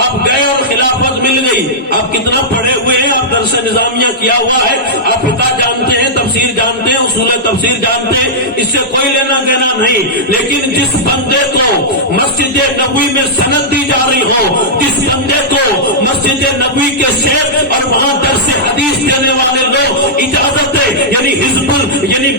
آپ گئے اور خلافت مل گئی، آپ کتنا پڑھے ہوئے ہیں، آپ درس نظامیہ کیا ہوا ہے، آپ فقہ جانتے ہیں، تفسیر جانتے ہیں، اصول تفسیر جانتے ہیں، اس سے کوئی لینا دینا نہیں، لیکن جس بندے کو مسجد نبوی میں سند دی جا رہی ہو، جس بندے کو مسجد نبوی کے شیخ اور وہاں درس حدیث دینے والے لوگ اجازت دے یعنی یعنی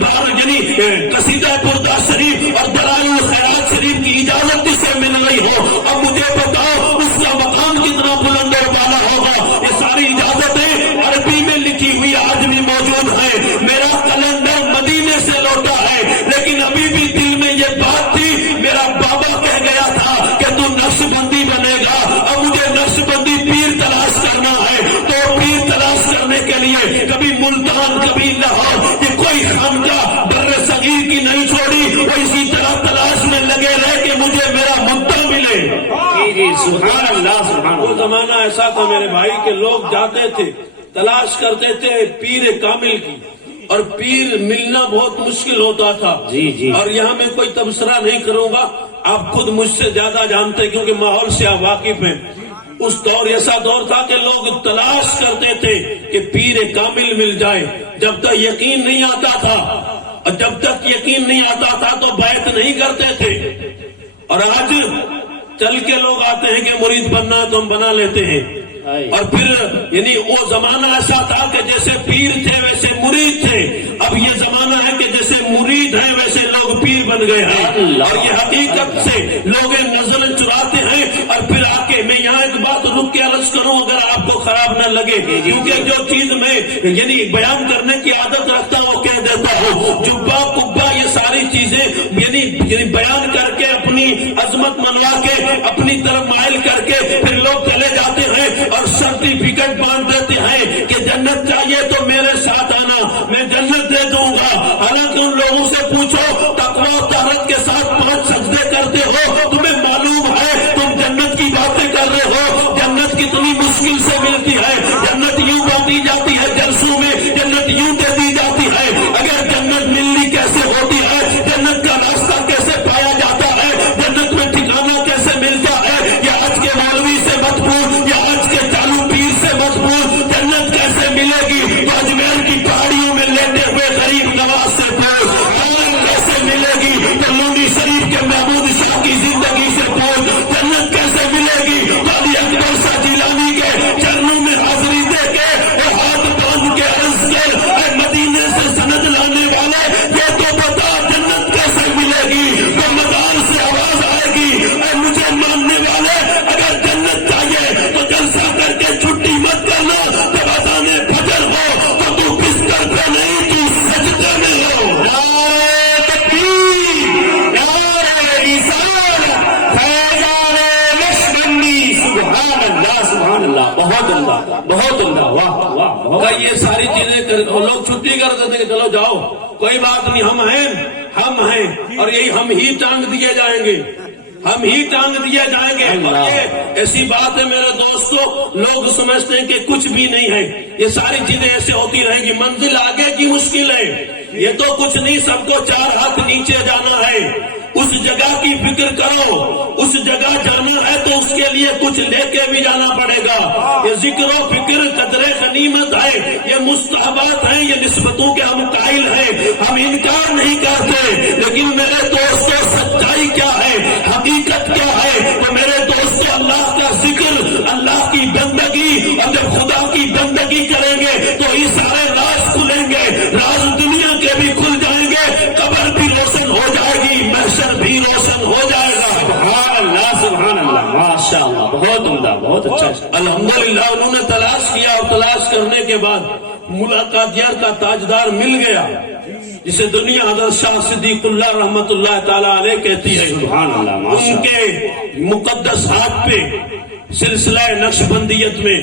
قصیدہ بردہ شریف اور دلائل الخیرات شریف کی اجازت سے مل رہی ہو، اب مجھے بتاؤ اس کا مقام کتنا بلند اور بالا ہوگا۔ یہ ساری اجازتیں عربی میں لکھی ہوئی آج بھی موجود ہیں، میرا کیلنڈر مدینے سے لوٹا ہے، لیکن ابھی بھی دل میں یہ بات تھی، میرا بابا کہہ گیا تھا کہ تو نقش بندی بنے گا، اب مجھے نقش بندی پیر تلاش کرنا ہے، تو پیر تلاش کرنے کے لیے کبھی ملتان کبھی لاہور، یہ کوئی خانقاہ بر صغیر کی نہیں چھوڑی، وہ اسی طرح تلاش میں لگے رہے کہ مجھے میرا مدعا ملے۔ جی سبحان اللہ سبحان وہ اللہ۔ زمانہ ایسا تھا میرے بھائی کہ لوگ جاتے تھے تلاش کرتے تھے پیر کامل کی، اور پیر ملنا بہت مشکل ہوتا تھا۔ جی اور یہاں میں کوئی تبصرہ نہیں کروں گا، آپ خود مجھ سے زیادہ جانتے ہیں کیونکہ ماحول سے آپ واقف ہیں۔ اس دور ایسا دور تھا کہ لوگ تلاش کرتے تھے کہ پیر کامل مل جائے، جب تک یقین نہیں آتا تھا، اور جب تک یقین نہیں آتا تھا تو بیعت نہیں کرتے تھے۔ اور آج چل کے لوگ آتے ہیں کہ مرید بننا تو ہم بنا لیتے ہیں، اور پھر یعنی وہ زمانہ ایسا تھا کہ جیسے پیر تھے ویسے مرید تھے، اب یہ زمانہ ہے کہ جیسے مرید ہیں ویسے لوگ پیر بن گئے ہیں، اور یہ حقیقت سے لوگ نظر چراتے ہیں۔ اور پھر آ کے میں یہاں ایک بات رک کے عرض کروں اگر آپ کو خراب نہ لگے، کیونکہ جو چیز میں یعنی بیان کرنے کی عادت رکھتا ہوں وہ کہہ دیتا ہوں، جبہ کبا یہ ساری چیزیں یعنی بیان کر کے اپنی عظمت منوا کے اپنی طرف مائل کر کے پھر لوگ چلے جاتے ہیں اور سرٹیفکیٹ باندھ دیتے ہیں کہ جنت چاہیے تو میرے ساتھ آنا، میں جنت دے دوں گا۔ حالانکہ ان لوگوں سے پوچھو تقویٰ و طہارت کے ساتھ 5 سجدے کرتے ہو، تمہیں معلوم ہے تم جنت کی باتیں کر رہے ہو، جنت کتنی مشکل سے ملتی ہے، جنت یوں بانٹی جاتی ہے جلسوں میں، جنت یوں دے دی جاتی ہے، اگر جنت ملنی کیسے ہوتی ہے، جنت کا راستہ کیسے پایا جاتا ہے، جنت میں ٹھکانا کیسے ملتا ہے، یہ یہ ساری چیزیں لوگ چھٹی کر دیتے کہ چلو جاؤ کوئی بات نہیں، ہم ہیں اور یہی ہم ہی ٹانگ دیے جائیں گے، ہم ہی ٹانگ دیے جائیں گے۔ اور یہ ایسی بات ہے میرے دوستو، لوگ سمجھتے ہیں کہ کچھ بھی نہیں ہے، یہ ساری چیزیں ایسے ہوتی رہیں گی، منزل آگے کی مشکل ہے، یہ تو کچھ نہیں، سب کو 4 ہاتھ نیچے جانا ہے۔ اس جگہ کی فکر کرو، اس جگہ جانا ہے تو اس کے لیے کچھ لے کے بھی جانا پڑے گا۔ یہ ذکر و فکر قدر غنیمت ہے، یہ مستحبات ہیں، یہ نسبتوں کے ہم قائل ہیں، ہم انکار نہیں کرتے، لیکن میرے دوستو سچائی کیا ہے، حقیقت کیا ہے؟ تو میرے دوستو اللہ کا ذکر، اللہ کی بندگی، اور جب خدا کی بندگی کریں گے تو یہ سارے راز کھلیں گے، راز دنیا کے بھی کھل جائیں گے، قبر بھی روشن ہو جائے گی، محشر بھی روشن ہو جائے گا۔ سبحان اللہ، سبحان اللہ، ماشاء اللہ، بہت عمدہ، بہت اچھا۔ الحمدللہ انہوں نے تلاش کیا اور تلاش کرنے کے بعد ملاقاتیار کا تاجدار مل گیا، جسے دنیا حضرت شاہ صدیق اللہ رحمت اللہ تعالی علیہ کہتی ہے۔ سبحان اللہ، ماشاء ان اللہ۔ کے مقدس ہاتھ پہ سلسلہ نقشبندیت میں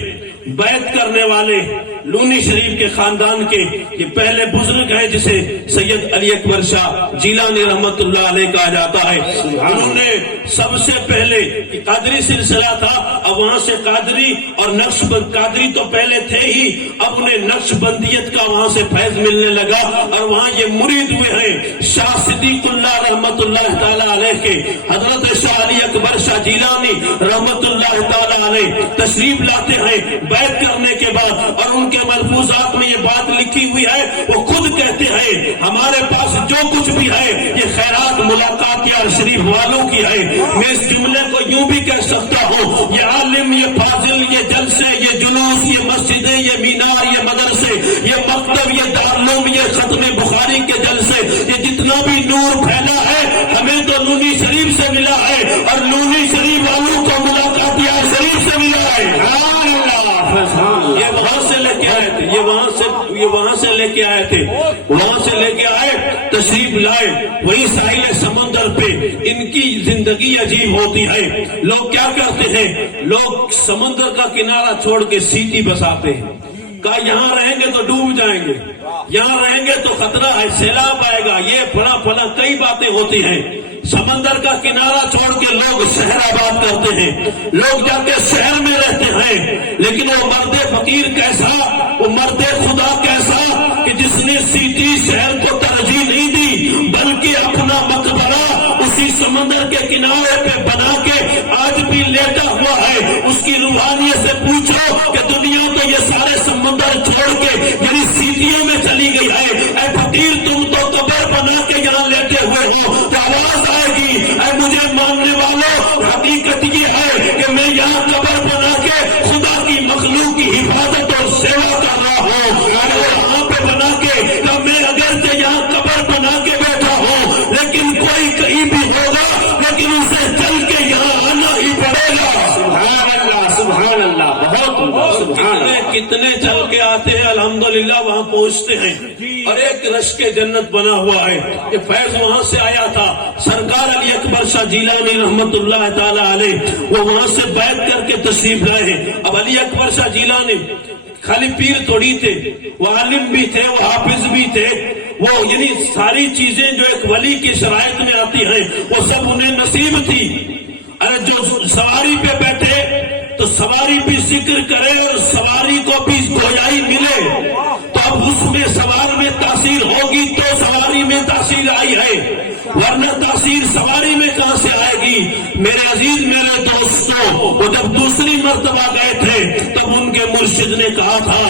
بیعت کرنے والے لونی شریف کے خاندان کے یہ پہلے بزرگ ہیں، جسے سید علی اکبر شاہ جیلانی رحمت اللہ علیہ کہا جاتا ہے۔ انہوں نے سب سے پہلے قادری سلسلہ تھا، اب وہاں سے قادری اور نقشبند، قادری تو پہلے تھے ہی، اب انہیں نقشبندیت کا وہاں سے فیض ملنے لگا اور وہاں یہ مرید ہوئے ہیں شاہ صدیق اللہ رحمت اللہ تعالی علیہ کے۔ حضرت شاہ علی اکبر شاہ جیلانی رحمت اللہ تعالی علیہ تشریف لاتے ہیں بیعت کرنے کے بعد، اور ان کے ملفوظات میں یہ بات لکھی ہوئی ہے، وہ خود کہتے ہیں ہمارے پاس جو کچھ بھی ہے یہ خیرات ملاقاتیار شریف والوں کی ہے۔ میں اس جملے کو یوں بھی کہہ سکتا ہوں، یہ عالم، یہ فاضل، یہ جلسے، یہ جلوس، یہ مسجدیں، یہ مینار، یہ مدرسے، یہ مکتب، یہ دارالعلوم، یہ ختم بخاری کے جلسے، یہ جتنا بھی نور پھیلا ہے ہمیں تو لونی شریف سے ملا ہے، اور لونی شریف والوں کو ملاقاتیار شریف سے ملا ہے۔ یہ وہاں سے لے کے آئے تھے، یہ وہاں سے لے کے آئے تھے، وہاں سے لے کے آئے، تشریف لائے وہی ساحل سمندر پہ۔ ان کی زندگی عجیب ہوتی ہے، لوگ کیا کرتے ہیں، لوگ سمندر کا کنارہ چھوڑ کے سیٹی بساتے ہیں، کہا یہاں رہیں گے تو ڈوب جائیں گے، یہاں رہیں گے تو خطرہ ہے، سیلاب آئے گا، یہ فلاں کئی باتیں ہوتی ہیں۔ سمندر کا کنارہ چھوڑ کے لوگ شہر آباد کرتے ہیں، لوگ جا کے شہر میں رہتے ہیں، لیکن وہ مرد فقیر کیسا، وہ مرد خدا کیسا کہ جس نے سیٹی شہر کو ترجیح نہیں دی، بلکہ اپنا مقبرہ اسی سمندر کے کنارے پہ بنا کے آج بھی لیٹا ہوا ہے۔ اس کی روحانیت سے پوچھو کہ دنیا تو یہ سارے سمندر چھوڑ کے یعنی سیٹیوں میں چلی گئی ہے، اے فقیر تم تو قبر بنا کے یہاں لیٹے ہوئے ہو، تو آواز آئے گی، اے مجھے ماننے والوں، حقیقت یہ ہے کہ میں یہاں قبر بنا کے خدا کی مخلوق کی حفاظت اور سیوا کر رہا ہوں، وہاں پہ بنا کے میں اگرچہ یہاں قبر بنا کے بیٹھا ہوں، لیکن کوئی کہیں بھی ہوگا، لیکن اسے چل کے یہاں آنا ہی پڑے گا۔ سبحان اللہ، سبحان اللہ، بہت عمدہ، سبحان اللہ۔ کتنے چل کے آتے ہیں، الحمدللہ وہاں پہنچتے ہیں، اور ایک رشک جنت بنا ہوا ہے، یہ فیض وہاں سے آیا تھا۔ سرکار علی اکبر شاہ جیلانی رحمت اللہ تعالی علیہ وہ وہاں سے بیعت کر کے تشریف لائے ہیں۔ اب علی اکبر شاہ جیلانی خالی پیر تھوڑی تھے، وہ عالم بھی تھے، وہ حافظ بھی تھے، وہ یعنی ساری چیزیں جو ایک ولی کی شرائط میں آتی ہیں وہ سب انہیں نصیب تھی۔ ارے جو سواری پہ بیٹھے تو سواری بھی ذکر کرے اور سواری کو بھی گویائی ملے، تو اب اس میں سوار میں تاثیر ہوگی تو سواری میں تاثیر آئی ہے، ورنہ تاثیر سواری میں کہاں سے آئے گی؟ میرے عزیز، میرے دوستوں، وہ جب دوسری مرتبہ گئے تھے تب ان کے مرشد نے کہا تھا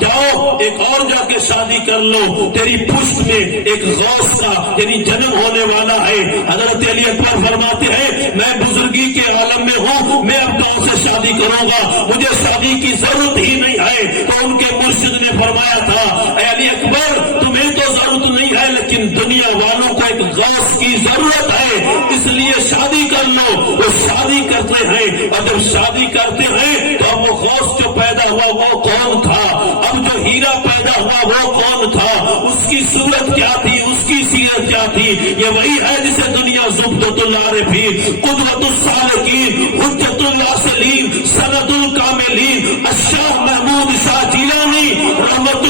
جاؤ ایک اور جا کے شادی کر لو، تیری پشت میں ایک غوث کا یعنی جنم ہونے والا ہے۔ حضرت علی اکبر فرماتے ہیں میں بزرگی کے عالم میں ہوں، میں اب گاؤں سے شادی کروں گا، مجھے شادی کی ضرورت ہی نہیں ہے۔ تو ان کے مرشد نے فرمایا تھا اے علی اکبر تمہیں تو ضرورت نہیں ہے، لیکن دنیا والوں کو ایک غوث کی ضرورت ہے، اس لیے شادی کر لو۔ وہ شادی کرتے ہیں، اور جب شادی کرتے ہیں تو اب وہ غوث جو پیدا ہوا وہ کون تھا، اب جو ہیرا پیدا ہوا وہ کون تھا، اس کی صورت کیا تھی، اس کی سیرت کیا تھی؟ یہ وہی ہے جسے دنیا زبدۃ العارفین، قدوۃ السالکین، حجت اللہ سلیم، سند الکاملین، الشاہ محمود شاہ جیلانی رحمت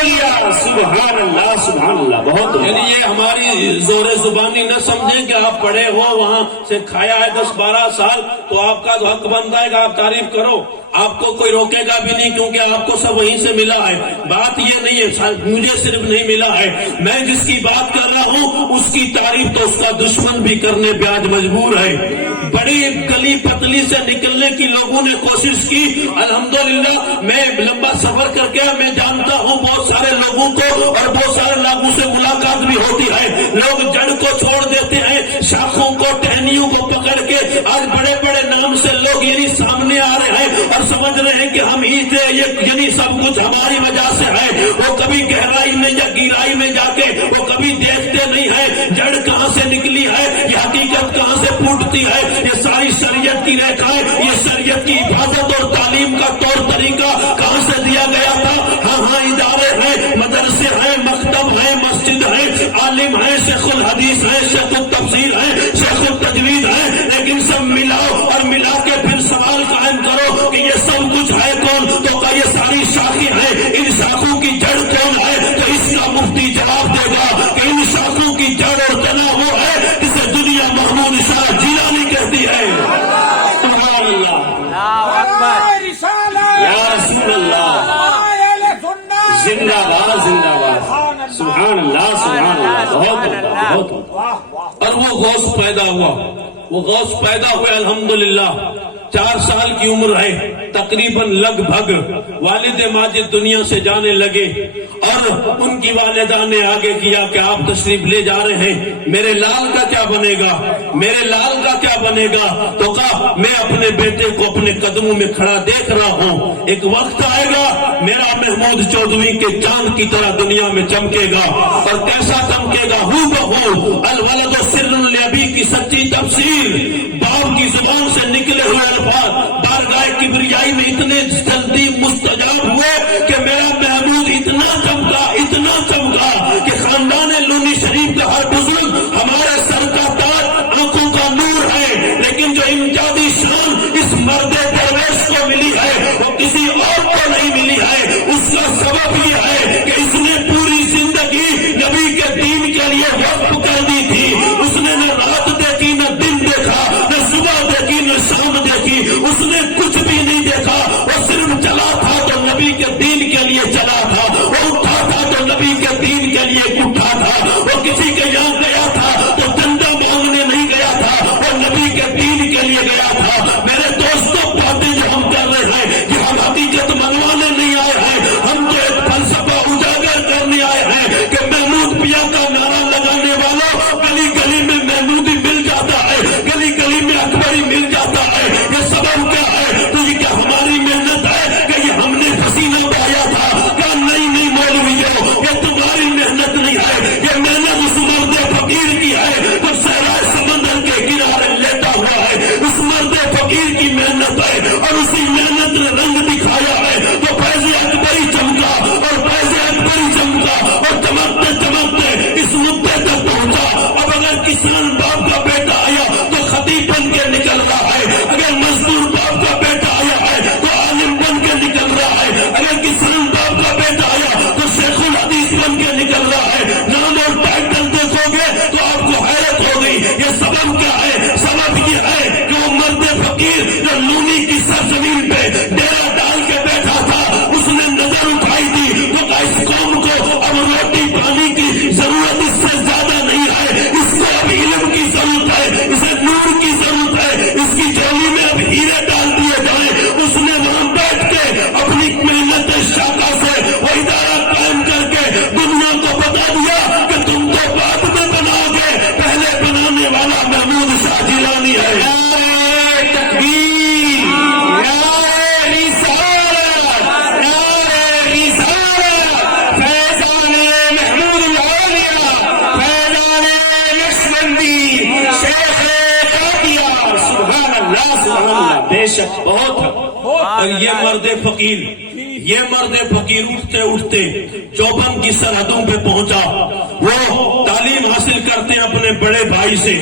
اولیاء سبحان اللہ سبحان اللہ بہت یعنی یہ ہماری زور زبانی نہ سمجھیں کہ آپ پڑھے ہو وہاں سے کھایا ہے 10-12 سال تو آپ کا حق بنتا ہے کہ آپ تعریف کرو. آپ کو کوئی روکے گا بھی نہیں کیونکہ آپ کو سب وہیں سے ملا ہے. بات یہ نہیں ہے مجھے صرف نہیں ملا ہے, میں جس کی بات کر رہا ہوں اس کی تعریف تو اس کا دشمن بھی کرنے پہ آج مجبور ہے. بڑی گلی پتلی سے نکلنے کی لوگوں نے کوشش کی. الحمدللہ میں لمبا سفر کر کے میں جانتا ہوں بہت سارے لوگوں کو اور بہت سارے لوگوں سے ملاقات بھی ہوتی ہے. لوگ جڑ کو چھوڑ دیتے ہیں, شاخوں کو ٹہنیوں کو پکڑ کے آج بڑے بڑے نام سے لوگ یعنی سامنے آ رہے ہیں اور سمجھ رہے ہیں کہ ہم ہی تھے, یہ یعنی سب کچھ ہماری وجہ سے ہے. وہ کبھی گہرائی میں یا گہرائی میں جا کے وہ کبھی دیکھتے نہیں ہے جڑ کہاں سے نکلی ہے, یہ حقیقت کہاں سے پھوٹتی ہے. یہ ساری شریعت کی ریکھائیں, یہ شریعت کی حفاظت اور تعلیم کا طور طریقہ کہاں سے دیا گیا تھا. ہاں ادارے ہیں, مدرسے ہیں, مکتب ہیں, مسجد ہے, عالم ہے, شیخ الحدیث ہے, شیخ التفسیر ہے, شیخ التجوید ہے, لیکن سب ملاؤ اور ملا کے پھر سوال قائم کرو کہ یہ سب کچھ ہے کون. تو کہ یہ ساری شاخیں ہیں, ان شاخوں کی جڑ کون ہے؟ تو اس کا مفتی جواب دے گا کہ ان شاخوں کی جڑ اور تنا وہ ہے جسے دنیا محمود شاہ جیلانی کہتی ہے. سبحان اللہ یا رسول اللہ, زندہ باد زندہ باد, سبحان اللہ سبحان اللہ. بہت اور وہ غوث پیدا ہوا, وہ غوث پیدا ہوئے الحمدللہ. 4 سال کی عمر ہے تقریباً لگ بھگ والد ماجد دنیا سے جانے لگے اور ان کی والدہ نے آگے کیا کہ آپ تشریف لے جا رہے ہیں, میرے لال کا کیا بنے گا, میرے لال کا کیا بنے گا. تو کہا میں اپنے بیٹے کو اپنے قدموں میں کھڑا دیکھ رہا ہوں, ایک وقت آئے گا میرا محمود چودھری کے چاند کی طرح دنیا میں چمکے گا. اور کیسا چمکے گا؟ ہو بہو الولد سر الابی کی سچی تفسیر, باپ کی زبان سے نکلے ہوئے الفاظ بارگاہ کبریائی میں اتنے جلدی مستجاب ہوئے کہ میرا محمود اتنا چمکا کہ خاندان لونی شریف کا ہر بزرگ ہمارے سر کا تاج, آنکھوں کا نور ہے. لیکن جو امتیازی شان اس مرد درویش کو ملی ہے وہ کسی اور کو نہیں ملی ہے. اس کا سبب یہ ہے کہ اس نے پوری زندگی نبی کے دین کے لیے وقف کر دی تھی. اس نے نہ رات دیکھی, نہ دن دیکھا, نہ صبح دیکھی, نہ شام دیکھی. اس نے کچھ بھی نہیں دیکھا, وہ صرف چلا تھا تو نبی کے دین کے لیے چلا تھا, وہ اٹھا تھا تو نبی کے دین کے لیے اٹھا تھا, وہ کسی کے یہاں گیا تھا تو چندہ مانگنے نہیں گیا تھا, وہ نبی کے دین کے لیے گیا تھا. میرے دوستوں باتیں جو ہم کر رہے ہیں کہ ہم حقیقت منوانے نہیں آئے ہیں, ہم تو ایک فلسفہ اجاگر کرنے آئے ہیں کہ محمود پیا کا نعرہ لگانے والوں گلی گلی میں محمودی مل جاتا ہے, گلی گلی میں اکبری مل جاتا ہے. یہ سبب کیا ہے؟ تو یہ کیا ہماری محنت ہے کہ یہ ہم نے پسینہ بہایا تھا؟ کیا نہیں مولویوں, یہ تمہاری محنت نہیں ہے, یہ محنت اس مرد فقیر کی ہے جو صحرائے سمندر کے کنارے لیٹا ہوا ہے. اس مرد فقیر کی محنت ہے اور اسی محنت نے رنگ دکھایا ہے تو فیض اکبری چمکا اور فیض اکبری چمکا اور چمکتے چمکتے اس مدعے تک پہنچا. اب اگر کسان باپ کا بیٹا آیا تو خطیب بن کے نکل رہا ہے, اگر مزدور باپ کا بیٹا آیا ہے تو عالم بن کے نکل رہا ہے, اگر کسان باپ کا بیٹا آیا تو شیخ الحدیث بن کے نکل رہا ہے. نام اور ٹائٹل دیکھو گے تو آپ کو حیرت ہوگی. یہ سبب کیا ہے؟ سبب یہ ہے کہ وہ مرد فقیر جو لونی کی سرزمین پہ ڈیرا ڈال کے بیٹھا تھا, اس نے نظر اٹھائی تھی تو اس قوم کو اب روٹی پانی کی ضرورت اس سے زیادہ نہیں ہے, اس کو اب علم کی ضرورت ہے, اسے نور کی ضرورت ہے, اس کی جولی میں اب ہیرے ڈال دیے جائیں. اس نے وہاں بیٹھ کے اپنی محنت شاخا سے وہ ادارہ قائم کر کے دنیا کو بتا دیا کہ تم تو بعد میں بناؤ گے, پہلے بنانے والا محمود شاہ جیلانی ہے. نعرہ تکبیر, نعرہ رسالت, نعرہ رسالت, فیضان محمود الاولیاء, فیضان نقشبندی, شیخ قادیہ. سبحان اللہ سبحان اللہ. بے شک بہت. اور یہ مرد فقیر اٹھتے اٹھتے چوبن کی سرحدوں پہ پہنچا. وہ تعلیم حاصل کرتے ہیں اپنے بڑے بھائی سے,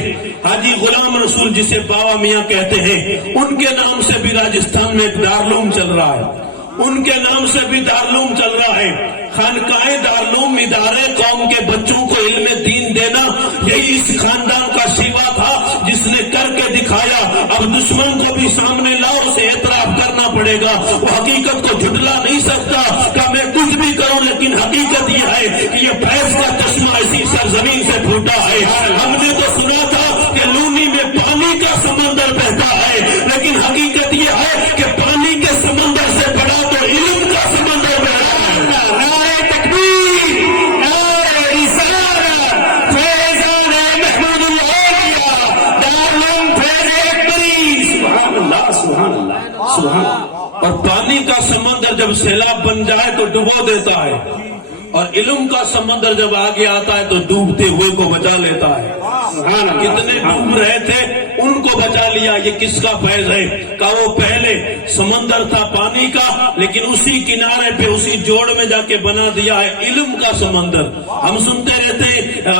حاجی غلام رسول جسے بابا میاں کہتے ہیں, ان کے نام سے بھی راجستھان میں ایک دارالعلوم چل رہا ہے. ان کے نام سے بھی دارالعلوم چل رہا ہے. خانقاہ دارالعلوم ادارے قوم کے بچوں کو علم دین دینا یہی اس خاندان کا سیوا تھا جس نے کر کے دکھایا. اب دشمن کو بھی سامنے لاؤ, اسے اعتراف کرنا پڑے گا. وہ حقیقت کو جھٹلا نہیں سکتا کہ میں کچھ بھی کروں, لیکن حقیقت یہ ہے کہ یہ فیض کا چشمہ اسی سرزمین سے پھوٹا ہے. ہم نے تو سنا تھا کہ لونی میں پانی کا سمندر بہتا ہے, لیکن حقیقت یہ ہے کہ پانی کے سمندر سے بڑا تو علم کا سمندر بہتا ہے. نعرہ تکبیر, نعرہ رسالت, فیضان محمود الاولیاء, دارالعلوم فیض اکبری. سبحان اللہ, سبحان اللہ, سبحان اللہ. اور پانی کا سمندر جب سیلاب بن جائے تو ڈبو دیتا ہے, اور علم کا سمندر جب آگے آتا ہے تو ڈوبتے ہوئے کو بچا لیتا ہے. کتنے ڈوب رہے تھے ان کو بچا لیا. یہ کس کا فیض ہے کہ وہ پہلے سمندر تھا پانی کا, لیکن اسی کنارے پہ اسی جوڑ میں جا کے بنا دیا ہے علم کا سمندر. ہم سنتے رہتے ہیں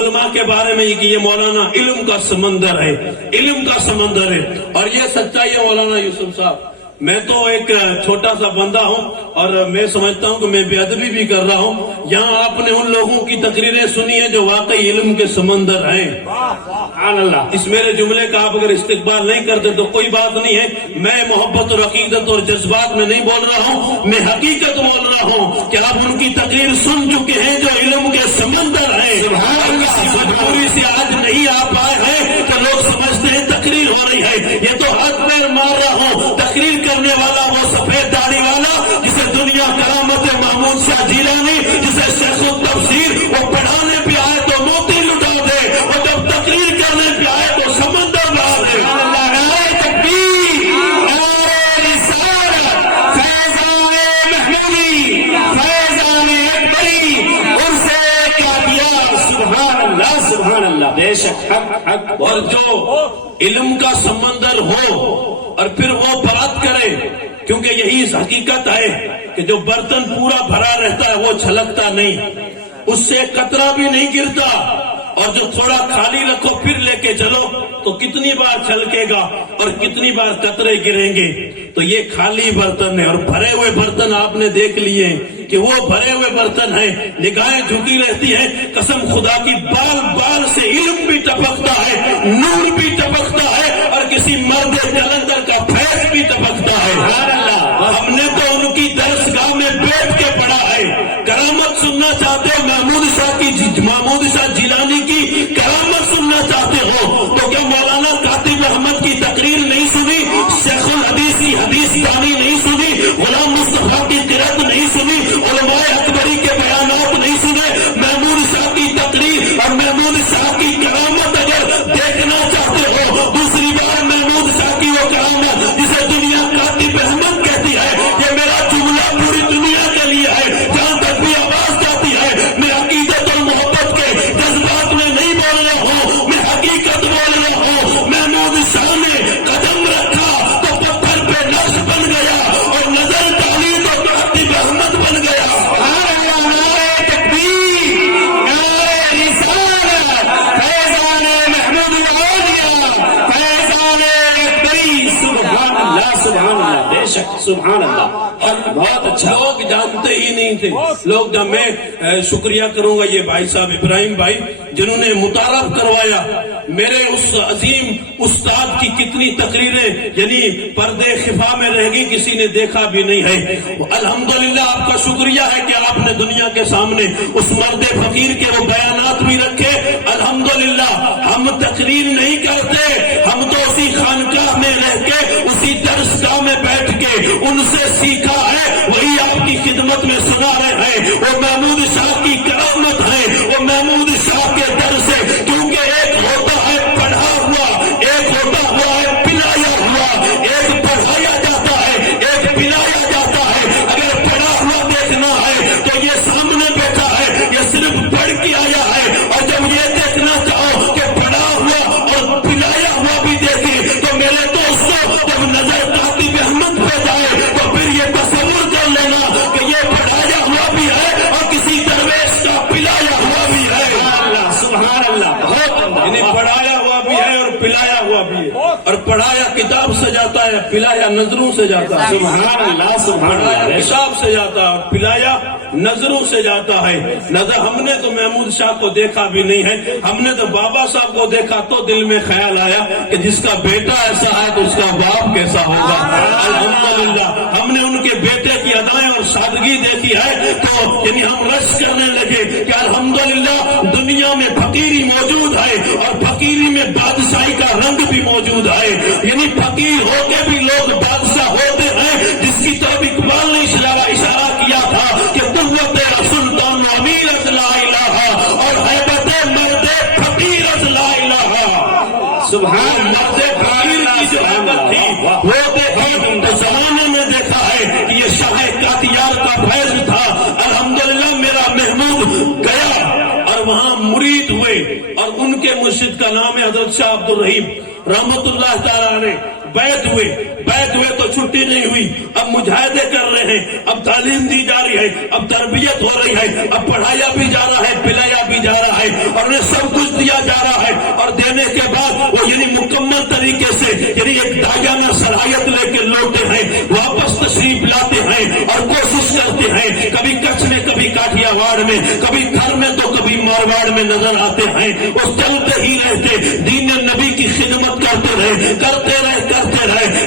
علماء کے بارے میں کہ یہ مولانا علم کا سمندر ہے, علم کا سمندر ہے. اور یہ سچائی ہے مولانا یوسف صاحب. میں تو ایک چھوٹا سا بندہ ہوں اور میں سمجھتا ہوں کہ میں بے ادبی بھی کر رہا ہوں. یہاں آپ نے ان لوگوں کی تقریریں سنی ہیں جو واقعی علم کے سمندر ہیں. سبحان اللہ. اس میرے جملے کا آپ اگر استقبال نہیں کرتے تو کوئی بات نہیں ہے. میں محبت اور عقیدت اور جذبات میں نہیں بول رہا ہوں, میں حقیقت بول رہا ہوں کہ آپ ان کی تقریر سن چکے ہیں جو علم کے سمندر ہیں. مجبوری سے آج نہیں آ پائے ہیں کہ لوگ سمجھتے ہیں تقریر ہو رہی ہے. یہ تو ہاتھ پیر مار رہا ہوں. تقریر کرنے والا وہ سفید داڑھی والا جسے دنیا کرامت محمود شاہ جیلانی, جسے شیخ التفسیر وہ پڑھانے پہ آئے تو موتی لٹا دے, اور جب تقریر کرنے پہ آئے تو سمندر بہا دے. نعرہ تکبیر, نعرہ رسالت, فیضان محمودی, فیضان اکبری, ان سے کیا دیا. سبحان اللہ, سبحان اللہ. بے شک حق حق. اور جو علم کا سمندر ہو اور پھر وہ بات کرے, کیونکہ یہی حقیقت ہے کہ جو برتن پورا بھرا رہتا ہے وہ چھلکتا نہیں, اس سے قطرہ بھی نہیں گرتا, اور جو تھوڑا خالی رکھو پھر لے کے چلو تو کتنی بار چھلکے گا اور کتنی بار قطرے گریں گے. تو یہ خالی برتن ہے, اور بھرے ہوئے برتن آپ نے دیکھ لیے کہ وہ بھرے ہوئے برتن ہیں. نگاہیں جھکی رہتی ہیں, قسم خدا کی بال بال سے علم بھی ٹپکتا ہے, نور بھی ٹپکتا ہے, اور کسی مرد جلندر کا فیض بھی ٹپکتا ہے. ہم نے تو ان کی درسگاہ میں بیٹھ کے پڑھا ہے. کرامت سننا چاہتے ہو محمود شاہ جیلانی کی کرامت سننا چاہتے ہو تو کیا مولانا کاتب احمد کی تقریر نہیں سنی, شیخ الحدیث کی حدیث دانی نہیں سنی, غلام مصطفیٰ کی قرأت نہیں سنی, علماء اکبری کے بیانات نہیں سنے. محمود شاہ کی تقریر اور محمود شاہ کی کرامت اگر دیکھنا چاہتے ہو, دوسری بار محمود شاہ کی وہ کرامت جسے دنیا کاتب احمد کہتی ہے, یہ میرا جملہ پوری دنیا کے لیے ہے, جہاں تک بھی آواز جاتی ہے. میں عقیدت اور محبت کے جذبات میں نہیں بول رہا ہوں, میں حقیقت بول رہا ہوں. محمود شاہ نے قدم رکھا تو پتھر پہ نقش بن گیا, اور نظر ڈالی تو کاتب احمد بن گیا. نعرہ تکبیر, نعرہ رسالت, فیضان محمود الاولیاء, فیضان اکبری. سبحان اللہ, سبحان اللہ. بے شک سبحان اللہ. بہت اچھا. لوگ جانتے ہی نہیں تھے. لوگ جب میں شکریہ کروں گا یہ بھائی صاحب ابراہیم بھائی جنہوں نے متعارف کروایا میرے اس عظیم استاد کی کتنی تقریریں یعنی پردے خفا میں رہ گئی, کسی نے دیکھا بھی نہیں ہے. الحمدللہ آپ کا شکریہ ہے کہ آپ نے دنیا کے سامنے اس مرد فقیر کے وہ بیانات بھی رکھے. الحمدللہ ہم تقریر نہیں کرتے, ہم تو اسی خانقاہ میں رہ کے اسی درسگاہ میں بیٹھ کے ان سے سیکھا ہے, وہی آپ کی خدمت میں سنا رہے ہیں. وہ محمود شاہ کی کرامت ہے, وہ محمود شاہ کے در سے, کیونکہ ایک ہوتا ہے پڑھا ہوا, ایک ہوتا ہوا ہے پلایا ہوا. ایک پڑھایا جاتا ہے, ایک پلایا جاتا ہے. اگر پڑھا ہوا دیکھنا ہے تو یہ سامنے بیٹھا ہے, یہ صرف پڑھ کے آیا ہے. اور جب یہ دیکھنا چاہو کہ پڑھا ہوا اور پلایا ہوا بھی دیکھیں تو میرے دوستوں جب نظر کاتب احمد پہ جائے تو پھر یہ تصور کر لینا کہ یہ پڑھایا ہوا بھی ہے اور کسی درویش کا پلایا ہوا بھی ہے. سبحان اللہ. یعنی پڑھایا ہوا بھی ہے اور پلایا ہوا بھی ہے. اور پڑھایا کتاب سے جاتا ہے, پلایا نظروں سے جاتا ہے، سبحان اللہ سبحان پڑھایا اللہ. پیشاب سے جاتا ہے اور پلایا نظروں سے جاتا ہے. نظر ہم نے تو محمود شاہ کو دیکھا بھی نہیں ہے، ہم نے تو بابا صاحب کو دیکھا تو دل میں خیال آیا کہ جس کا بیٹا ایسا ہے تو اس کا باپ کیسا ہوگا. الحمدللہ ہم نے ان کے بیٹے کی ادائیں اور سادگی دیکھی ہے تو یعنی ہم رش کرنے لگے کہ الحمدللہ دنیا میں فقیری موجود ہے اور فقیری میں بادشاہی کا رنگ بھی موجود ہے. یعنی فقیر ہو کے بھی لوگ بادشاہ ہوتے ہیں، جس کی طرف اقبال نے اشارہ کیا تھا کہ قوت سلطان امیر از لا الہ اور حیبت مرد فقیر از لا الہ. سبحان مرد فقیر کی جو حیبت تھی وہ دیکھی تو زمانے میں دیکھا ہے کہ یہ شاہ قاطیار کا فیض تھا. الحمدللہ میرا محمود گیا اور وہاں مرید ہوئے اور ان کے مرشد کا نام ہے حضرت شاہ عبد الرحیم رحمت اللہ تعالیٰ علیہ. بیعت ہوئے تو چھٹی نہیں ہوئی، اب مجاہدے کر رہے ہیں، اب تعلیم دی جا رہی ہے، اب تربیت ہو رہی ہے، اب پڑھایا بھی جا رہا ہے، پلایا بھی جا رہا ہے اور انہیں سب کچھ دیا جا رہا ہے. اور دینے کے بعد وہ یعنی مکمل طریقے سے یعنی ایک داغانہ صلاحیت لے کے لوٹتے ہیں، واپس تشریف لاتے ہیں اور کوشش کرتے ہیں. کبھی کچھ میں، کبھی کاٹھیا واڑ میں، کبھی تھر میں تو کبھی مارواڑ میں نظر آتے ہیں. وہ چلتے ہی رہتے، دین نبی کی خدمت کرتے رہے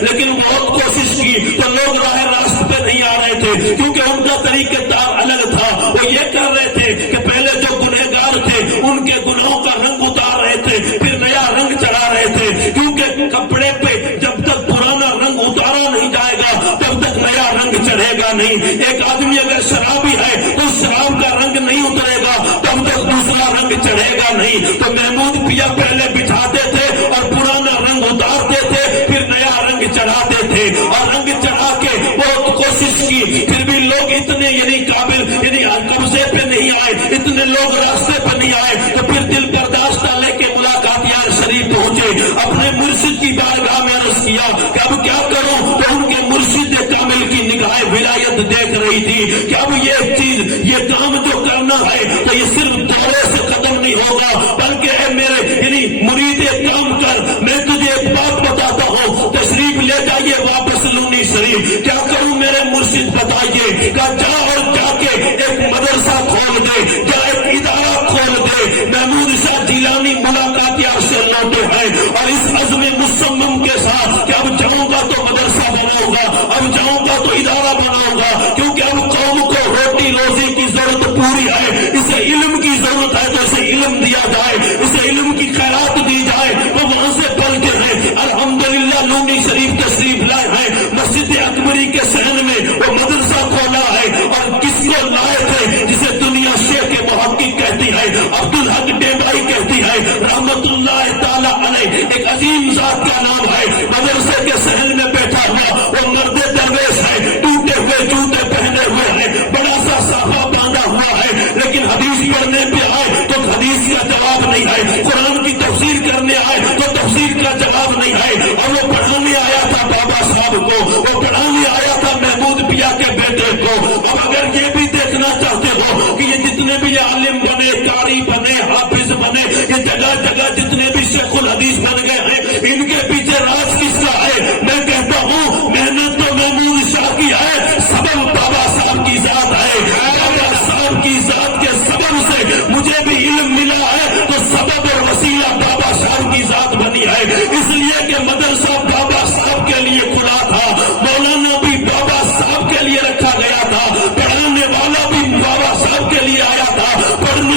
لیکن بہت کوشش کی تو لوگ راہ راست پہ نہیں آ رہے تھے کیونکہ ان کا طریقہ کار الگ تھا. وہ یہ کر رہے تھے کہ پہلے جو گنہگار تھے ان کے گناہوں کا رنگ اتار رہے تھے، پھر نیا رنگ چڑھا رہے تھے کیونکہ کپڑے پہ جب تک پرانا رنگ اتارا نہیں جائے گا تب تک نیا رنگ چڑھے گا نہیں. ایک آدمی اگر شرابی ہے تو شراب کا رنگ نہیں اترے گا تب تک دوسرا رنگ چڑھے گا نہیں. تو محمود پیا پہلے بٹھاتے تھے اور پرانا رنگ اتارتے تھے، پھر نیا رنگ چڑھاتے تھے اور رنگ چڑھا کے بہت کوشش کی، پھر بھی لوگ اتنے یعنی قابل یعنی قبضے پہ نہیں آئے، اتنے لوگ راستے پہ نہیں آئے. تو پھر دل برداشتہ لے کے ملاقاتیار شریف پہنچے، اپنے مرشد کی بارگاہ میں عرض کیا کہ اب کیا کروں. تو ان کے مرشد کامل کی نگاہ ولایت دیکھ رہی تھی کہ اب یہ چیز یہ کام جو کرنا ہے تو یہ صرف دورے سے ختم نہیں ہوگا بلکہ اے میرے یعنی مرید ایک کام کر، میں تجھے ایک بات بتاتا ہوں، تشریف لے جائیے واپس لونی شریف. کیا کروں میرے مرشد بتائیے. کہ جا اور جا کے ایک مدرسہ کھول دے، جا ایک ادارہ کھول دے. محمود شاہ جیلانی ملاقاتیار سے لوٹے ہیں اور اس عزم مصمم کے ساتھ کہ اب جاؤں گا تو مدرسہ بناؤں گا، اب جاؤں گا تو ادارہ بناؤں گا کیونکہ اب قوم کو روٹی روزی کی ضرورت پوری ہے. اسے علم کی ضرورت ہے تو اسے علم دیا جائے، اسے علم کی خیرات دی جائے. تو وہاں سے پل کے ہیں الحمدللہ لونی شریف تشریف لائے ہیں. مسجد اکبری کے صحن میں وہ مدرسہ کھولا ہے اور کس کو لائے تھے جسے دنیا شیخ محقق کہتی ہے، عبدالحق ڈیبائی کہتی ہے رحمت اللہ تعالی علیہ. ایک عظیم ذات کا نام ہے. مدرسے کے صحن میں بیٹھا ہوا وہ مرد درویش ہے، ٹوٹے ہوئے جوتے پہنے ہوئے ہیں، بڑا سا صافہ باندھا ہوا ہے، لیکن حدیث پڑھنے پہ آئے تو حدیث کا جواب نہیں ہے، قرآن کی تفسیر کرنے آئے تو تفسیر کا جواب نہیں ہے. اور وہ پڑھانے آیا تھا بابا صاحب کو، وہ پڑھانے آیا تھا محمود پیا کے بیٹے کو. اب اگر یہ بھی دیکھنا چاہتے ہو کہ یہ جتنے بھی عالم بنے، قاری بنے، حافظ بنے، یہ جگہ جگہ جتنے بھی شیخ الحدیث بن گئے ہیں، ان کے پیچھے راز کس کا ہے؟ میں کہتا ہوں محنت تو محمود شاہ کی ہے، سبب بابا صاحب کی ذات ہے. بابا صاحب کی ذات کے سبب سے مجھے بھی علم ملا ہے تو سبب اور وسیلہ بابا صاحب کی ذات بنی ہے. اس لیے کہ مدرسہ بابا صاحب کے لیے کھلا تھا، مولانا بھی بابا صاحب کے لیے رکھا گیا تھا، پڑھانے والا بھی بابا صاحب کے لیے آیا تھا، پڑھنے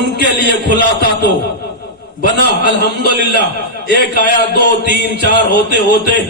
ان کے لیے کھلا تھا تو بنا الحمدللہ. ایک آیا 2 3 4 ہوتے ہوتے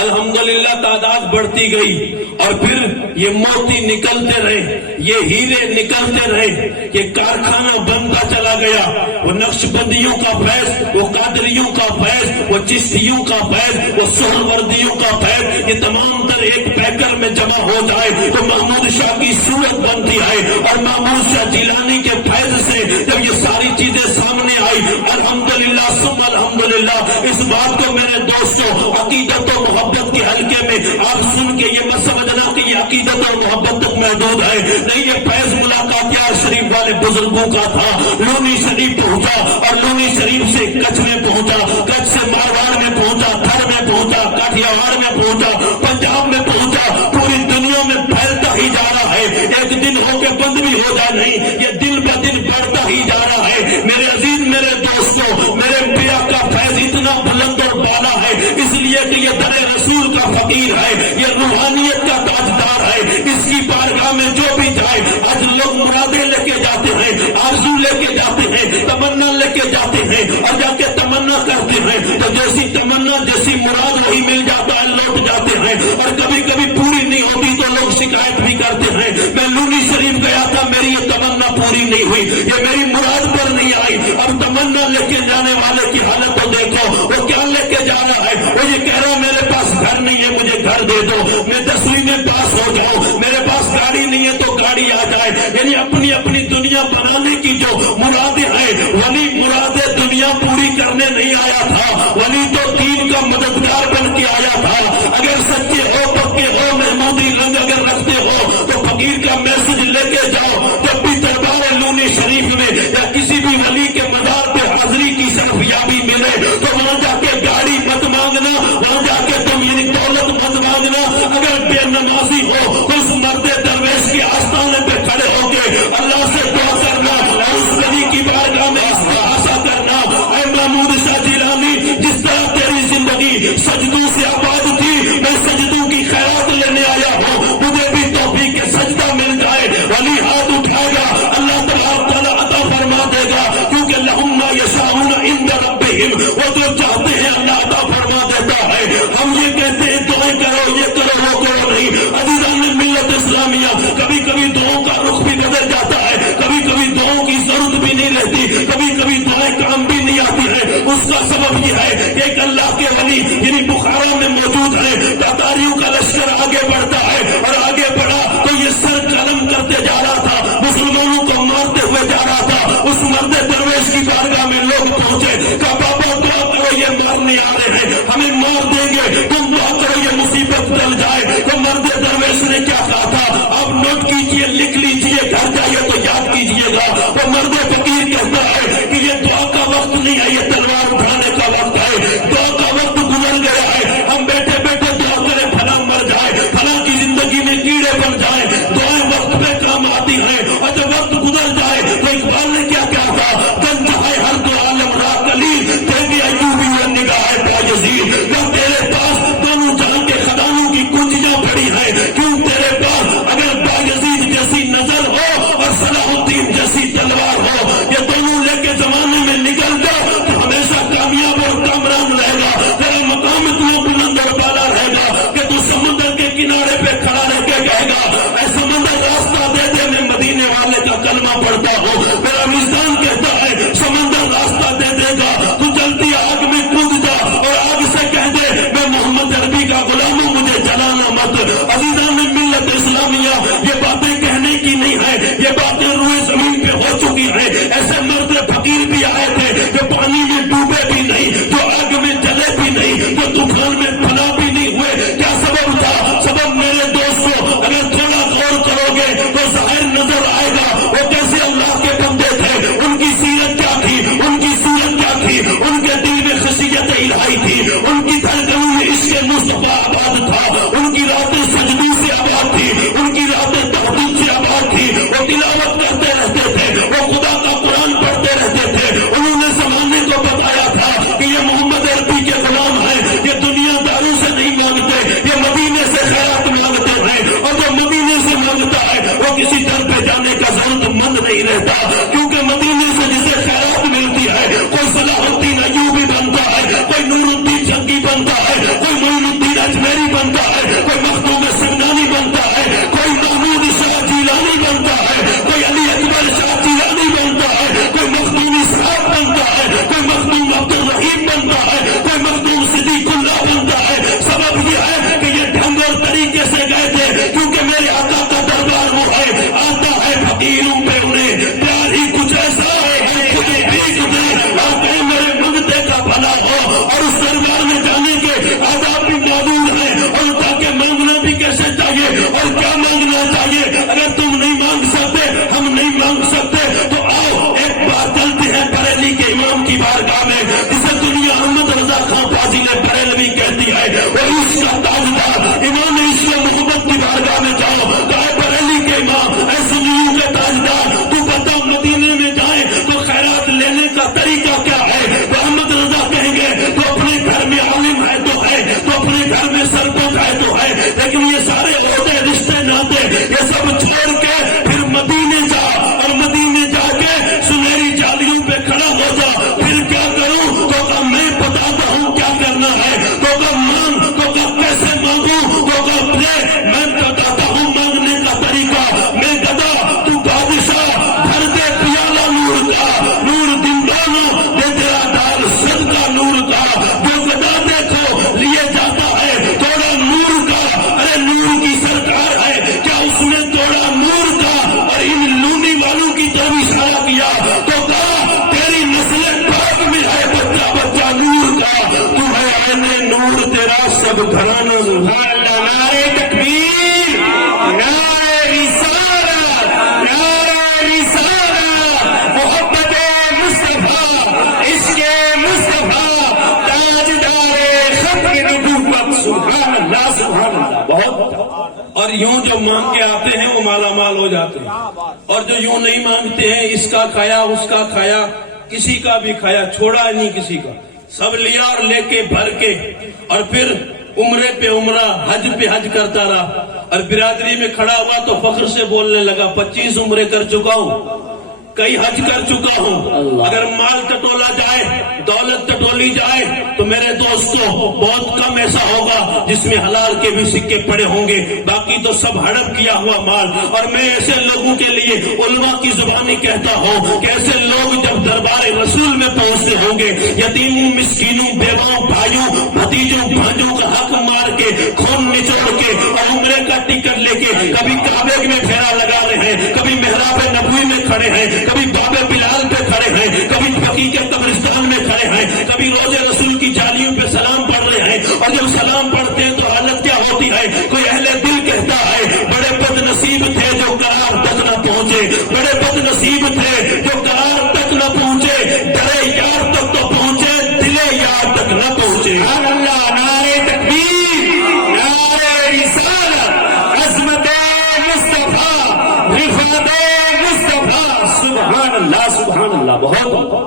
الحمدللہ تعداد بڑھتی گئی اور پھر یہ موتی نکلتے رہے, یہ ہیرے نکلتے رہے, یہ کارخانہ بنتا چلا گیا. وہ نقش بندیوں کا فیض, وہ قادریوں کا فیض, وہ چشتیوں کا فیض, وہ سہروردیوں کا فیض, یہ تمام تر ایک پیکر میں جمع ہو جائے تو محمود شاہ کی صورت بنتی ہے. اور محمود شاہ جیلانی کے فیض سے جب یہ ساری چیزیں سامنے آئی, الحمدللہ ثم الحمدللہ, اس بات کو میرے دوستوں عقیدت و محبت کے حلقے میں آپ سن کے یہ مت سمجھنا کہ یہ عقیدت اور محبت تک محدود ہے. نہیں, یہ فیض ملاقاتیار شریف والے بزرگوں کا تھا. لونی شریف پہنچا اور لونی شریف سے کچھ میں پہنچا, کچھ سے مارواڑ میں پہنچا, تھر میں پہنچا, کاٹھیاواڑ میں پہنچا, پنجاب میں پہنچا, پوری دنیا میں پھیلتا ہی جا رہا ہے. ایک دن ہو کے بند بھی ہو جائے نہیں, یہ دن بہ دن بڑھتا ہی جا رہا ہے. میرے عزیز, میرے دوستوں, میرے پیا کا فیض اتنا بلند اور بالا ہے اس لیے کہ یہ در رسول کا فقیر ہے, یہ روحانیت کا تاجدار ہے. اس کی بارگاہ میں جو بھی جائے, آج لوگ مرادیں لے کے جاتے ہیں, آرزو لے کے جاتے ہیں, تمنا لے کے جاتے ہیں اور جا کے تمنا کرتے ہیں تو جیسی تمنا جیسی مراد وہی مل جاتا ہے, لوٹ جاتے ہیں. اور کبھی کبھی پوری نہیں ہوتی تو لوگ شکایت بھی کرتے ہیں, میں لونی شریف گیا تھا, میری یہ تمنا پوری نہیں ہوئی, یہ میری مراد پر نہیں آئی. اب تمنا لے کے جانے والے کی حالت کو دیکھو, وہ کیا لے کے جا رہا ہے. وہ یہ کہہ رہا میرے پاس گھر نہیں ہے, مجھے گھر دے دو, میں 10ویں میں پاس ہو جاؤں, میرے پاس گاڑی نہیں ہے تو گاڑی آ جائے. یعنی اپنی اپنی دنیا بنانے کی جو مرادیں ہیں, ولی مرادیں دنیا پوری کرنے نہیں آیا تھا, ولی تو دین کا مددگار بن کے آیا تھا. اگر سچے ہو, پکے ہو, محمودی رنگ اگر رکھتے ہو تو فقیر کا میسج لے کے جاؤ. جب بھی دربار لونی شریف میں یا کسی بھی ولی کے مزار پہ حاضری کی شرفیابی ملے تو وہاں جا کے گاڑی مت مانگنا, وہاں جا کے تم یعنی دولت مت مانگنا. اگر بے نمازی ہو, اس مرد درویش کے آستانے پہ کھڑے ہو کے اللہ سے دعا کرنا اور اس ولی کی بارگاہ میں استغاثہ کرنا, اے محمود شاہ جیلانی, جس طرح تیری زندگی سجدوں سے آباد تھی, میں سجدوں کی خیرات لینے آیا ہوں, مجھے بھی توفیق سجدہ مل جائے. ولی ہاتھ اٹھائے گا, اللہ تعالیٰ عطا فرما دے گا, کیونکہ لہم ما یشاءون عند ربہم, وہ جو چاہتے ہیں اللہ عطا فرما دیتا ہے. ہم یہ کہتے ہیں دعائیں کرو, یہ کرو, وہ کرو نہیں. عزیزان ملت اسلامیہ, کبھی کبھی دعاؤں کا رخ بھی بدل جاتا ہے, کبھی کبھی دعاؤں کی ضرورت بھی نہیں رہتی, کبھی کبھی دعائیں کام بھی نہیں آتی ہے. اس کا سبب یہ ہے کہ ایک اللہ کے ولی یعنی بخارا میں موجود ہے, تاتاریوں کا لشکر آگے بڑھتا ہے اور آگے بڑھا تو یہ سر قلم کرتے جا رہا تھا, مسلمانوں کو مارتے ہوئے جا رہا تھا. اس مرد درویش کی بارگاہ میں لوگ پہنچے, کہا بابا دعا کرو, یہ مارنے آ رہے ہیں, ہمیں مار دیں گے, تم دعا کرو یہ مصیبت ٹل جائے. تو مرد درویش نے کیا کہا تھا, آپ نوٹ کیجئے, لکھ لیجئے, گھر جائیے تو یاد کیجئے گا. وہ مرد فقیر کہتا ہے کہ یہ دعا کا وقت نہیں ہے, یہ تلوار اٹھانے کا وقت ہے. دعا کا وقت گزر گیا ہے, ہم بیٹھے بیٹھے دعا کریں پھلاں مر جائے, پھلاں کی زندگی میں کیڑے بن جائیں. دعائیں وقت پہ کام آتی ہیں اور جب وقت گزر جائے تو اقبال نے کیا کہا تھا, گنج ہے ہر دو عالم را کلیل, تیری ایوبی و نگاہ پا یزید, ہے یہ سب چھوڑ کے پھر مدینے جا اور مدینے جا کے سنہری جالیوں پہ کھڑا ہو جا. پھر کیا کروں؟ تو کہا میں بتاتا ہوں کیا کرنا ہے. تو کہا مانگ. تو کہا کیسے مانگوں؟ تو کہا میں بتاتا ہوں مانگنے کا طریقہ. میں گدا تو بادشاہ بھر دے پیالہ نور کا. نور دندانوں دے تیرا ڈال صدقہ نور کا. جو گدا دیکھو لیے جاتا ہے توڑا نور کا. ارے نور کی سرکار ہے کیا اس نے توڑا نور کا اور ان لونی والوں کی طرف اشارہ کیا. تو کہا تیری نسل پاک میں ہے بچہ بچہ نور کا. تو ہے عین نور تیرا سب گھرانہ نور. نعرہ تکبیر، نعرہ رسالت، نعرہ رسالت، محبت مصطفیٰ، عشق مصطفیٰ، تاجدار ختم نبوت. سبحان اللہ سبحان اللہ. بہت. اور یوں جو مانگ کے آتے ہیں وہ مالا مال ہو جاتے ہیں، اور جو یوں نہیں مانگتے ہیں اس کا کھایا اس کا کھایا کسی کا بھی کھایا چھوڑا نہیں کسی کا. سب لیا اور لے کے بھر کے اور پھر عمرے پہ عمرہ حج پہ حج کرتا رہا. اور برادری میں کھڑا ہوا تو فخر سے بولنے لگا 25 عمرے کر چکا ہوں، کئی حج کر چکا ہوں. اگر مال ٹٹولا جائے دولت ٹٹولی جائے تو میرے دوستو بہت کم ایسا ہوگا جس میں حلال کے بھی سکے پڑے ہوں گے، باقی تو سب ہڑپ کیا ہوا مال. اور میں ایسے لوگوں کے لیے علماء کی زبانی کہتا ہوں کہ ایسے لوگ جب دربار رسول میں پہنچتے ہوں گے یتیموں مسکینوں بیواؤں بھائیوں بھتیجوں بھانجوں کا حق مار کے خون نچوڑ کے اور عمرے کا ٹکٹ لے کے کبھی کعبے میں پھیرا لگا رہے ہیں، کبھی محراب نبوی میں کھڑے ہیں، کبھی باب بلال پہ کھڑے ہیں، کبھی فقیہ کے قبرستان میں کھڑے ہیں، کبھی روضے رسول کی جالیوں پہ سلام پڑھ رہے ہیں. اور جب سلام پڑھتے ہیں تو حالت کیا ہوتی ہے؟ کوئی اہل دل کہتا ہے بڑے بد نصیب تھے جو قرار تک نہ پہنچے، بڑے بد نصیب تھے جو قرار تک نہ پہنچے، ڈرے یار تک تو پہنچے دلے یار تک نہ پہنچے. سبحان اللہ. نعرہ تکبیر، نعرہ رسالت، عظمت مصطفیٰ، رفعت مصطفیٰ. سبحان اللہ سبحان اللہ. بہت.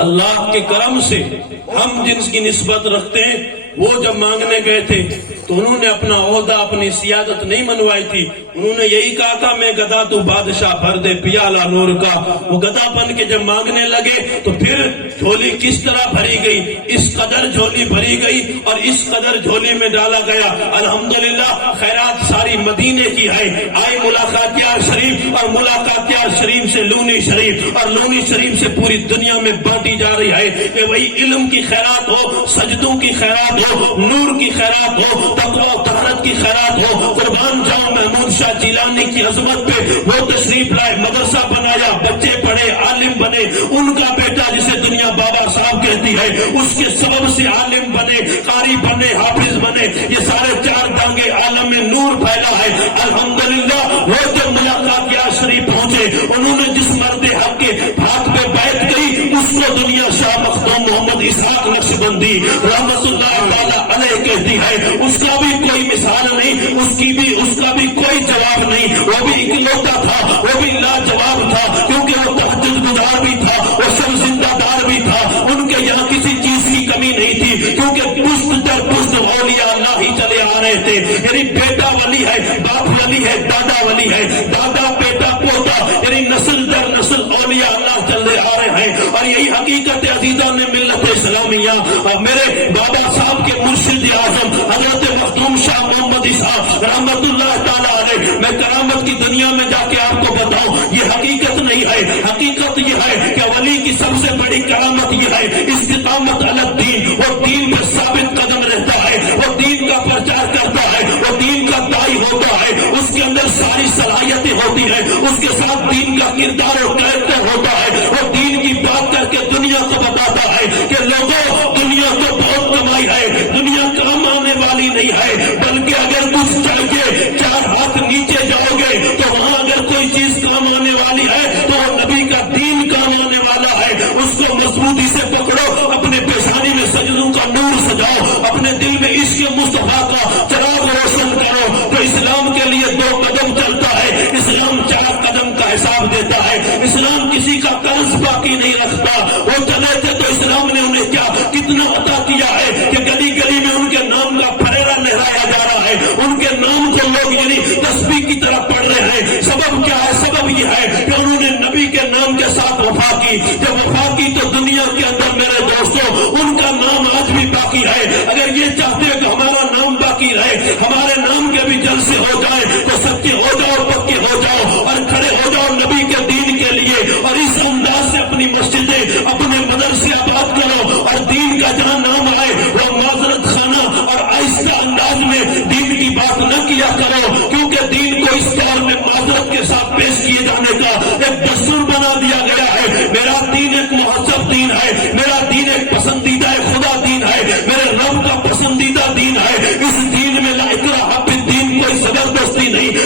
اللہ کے کرم سے ہم جن کی نسبت رکھتے ہیں وہ جب مانگنے گئے تھے تو انہوں نے اپنا عہدہ اپنی سیادت نہیں منوائی تھی. انہوں نے یہی کہا تھا میں گدا تو بادشاہ بھر دے پیالہ نور کا. وہ گدا بن کے جب مانگنے لگے تو پھر جھولی کس طرح بھری گئی، اس قدر جھولی بھری گئی اور اس قدر جھولی میں ڈالا گیا. الحمدللہ خیرات ساری مدینے کی ہے. آئی ملاقاتیار شریف اور ملاقاتیار شریف سے لونی شریف اور لونی شریف سے پوری دنیا میں بانٹی جا رہی ہے کہ وہی علم کی خیرات ہو، سجدوں کی خیرات ہو، نور کی خیرات ہو، تقوی و طہارت کی خیرات ہو. قربان جاؤں محمود شاہ جیلانی کی عظمت پہ وہ تشریف لائے، مدرسہ بنایا، بچے پڑھے، عالم بنے. ان کا بیٹا جسے دنیا بابا صاحب کہتی ہے اس کے سبب سے عالم بنے، قاری بنے، حافظ بنے. یہ سارے چار ٹانگے عالم میں نور پھیلا ہے. الحمدللہ وہ جب ملاقاتیار شریف پہنچے انہوں نے جس مرد حق کے ہاتھ پہ بیعت کی اس کو دنیا شاہ مخدوم محمد اسحاق نقشبندی رحمت اللہ تعالی علیہ کہتی ہے. اس کا بھی کوئی مثال نہیں، اس کا بھی کوئی جواب نہیں. وہ بھی اکلوتا تھا، وہ بھی لاجواب تھا کیونکہ وہ تہجد گزار بھی تھا، وہ شب زندہ دار بھی تھا. ان کے یہاں کسی چیز کی کمی نہیں تھی کیونکہ پشت در پشت اولیاء اللہ ہی چلے آ رہے تھے. یعنی بیٹا ولی ہے، باپ ولی ہے، دادا ولی ہے، دادا بیٹا پوتا، یعنی نسل در نسل اولیاء اللہ چلے آ رہے ہیں. اور یہی حقیقت عزیزان نے ملت اسلامیہ اور میرے بابا صاحب کے مرشد اعظم حضرت مخدوم شاہ محمد اسحاق رحمت اللہ تعالی علیہ. میں کرامت کی دنیا میں جا کے آپ کو بتاؤں یہ حقیقت نہیں ہے. حقیقت یہ ہے کہ ولی کی سب سے بڑی کرامت یہ ہے استقامت علی الدین. وہ دین پر ثابت قدم رہتا ہے، وہ دین کا پرچار کرتا ہے، وہ دین کا داعی ہوتا ہے. اس کے اندر ساری صلاحیتیں ہوتی ہیں، اس کے ساتھ دین کا کردار اور کریکٹر ہوتا ہے. وہ دین کی بات کر کے دنیا کو بتاتا ہے کہ لوگوں دنیا تو بہت کمائی ہے، دنیا کام آنے والی نہیں ہے، بلکہ اگر کچھ چل کے چار ہاتھ نیچے جاؤ گے تو وہاں اگر کوئی چیز کام آنے والی ہے تو وہ نبی کا دین کام آنے والا ہے. اس کو مضبوطی سے پکڑو، اپنے پیشانی میں سجدوں کا نور سجاؤ، اپنے دل میں عشق مصطفیٰ کا چراغ روشن کرو. تو اسلام کے لیے 2 قدم چلتا ہے، اسلام 4 قدم کا حساب دیتا ہے. اسلام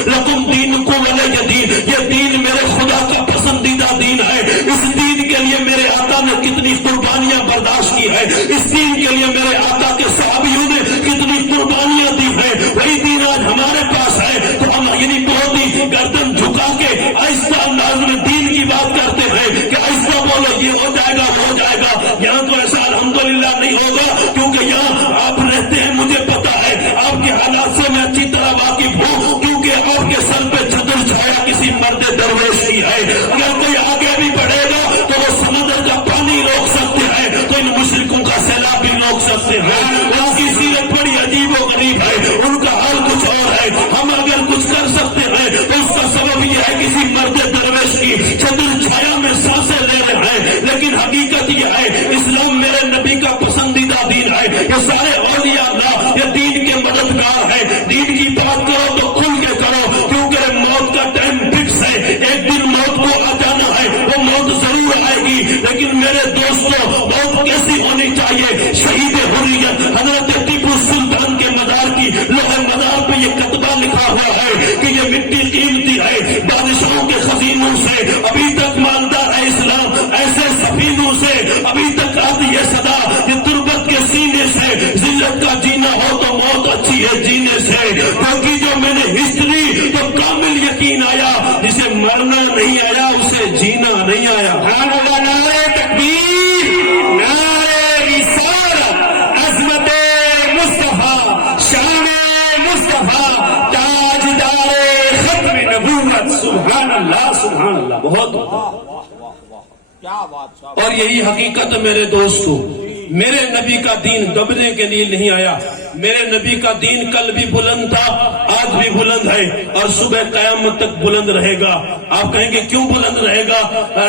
لکم دینکم ولی دین، یہ دین میرے خدا کا پسندیدہ دین ہے، اس دین کے لیے میرے آقا نے کتنی قربانیاں برداشت کی ہے، اس دین کے لیے میرے آقا کے صحابیوں نے کتنی قربانیاں دی ہے، وہی دین آج ہمارے پاس ہے تو ہم یعنی بہت ہی گردن جھکا کے آہستہ انداز میں دین کی بات کرتے ہیں کہ آہستہ بولو یہ ہو جائے گا ہو جائے گا، یہاں تو ایسا الحمدللہ نہیں ہوگا کیونکہ یہاں آپ رہتے ہیں، مجھے پتا ہے آپ کے حالات سے میں اچھی طرح واقف ہوں، کیونکہ آپ کے سر پہ چادر چھایا کسی مرد درویش کی ہے، اگر کوئی آگے بھی بڑھے گا تو وہ سمندر کا پانی روک سکتے ہیں تو ان مشرکوں کا سیلاب بھی روک سکتے ہیں، ان کی سیرت بڑی عجیب و غریب ہے، ان کا حال کچھ اور ہے، ہم اگر کچھ کر سکتے ہیں تو اس کا سبب یہ ہے کسی مرد درویش کی چادر چھایا میں سانسیں لے رہے ہیں، لیکن حقیقت یہ ہے اسلام میرے نبی کا پسندیدہ دین ہے، یہ سارے اولیاء اللہ یہ دین کے مددگار ہیں، دین کی بات کرو تو کھل کے کرو کیونکہ موت کا ٹائم فکس ہے، ایک دن موت کو آ جانا ہے، وہ موت ضرور آئے گی، لیکن میرے دوستوں موت کیسی ہونی چاہیے؟ شہید حریت حضرت ٹیپو سلطان کے مزار کی لوہے مزار پہ یہ کتبہ لکھا ہوا ہے کہ یہ مٹی قیمتی ہے، بادشاہوں کے خزینوں سے ابھی تک مالدار ہے اسلام، ایسے سفینوں سے ابھی تک آتی ہے صدا، یہ تربت کے سینے سے ذلت کا جینا ہو تو موت اچھی ہے جینے سے، کیونکہ جو میں نے ہسٹری تو کامل یقین آیا، جسے مرنا نہیں آیا اسے جینا نہیں آیا۔ نعرہ تکبیر، نعرہ رسالت، عظمت مصطفیٰ، شان مصطفیٰ، تاجدار ختم نبوت، سبحان اللہ سبحان اللہ، بہت کیا بات صاحب۔ اور یہی حقیقت میرے دوستو، میرے نبی کا دین دبنے کے لیے نہیں آیا، میرے نبی کا دین کل بھی بلند تھا، آج بھی بلند ہے اور صبح قیامت تک بلند رہے گا۔ آپ کہیں گے کیوں بلند رہے گا؟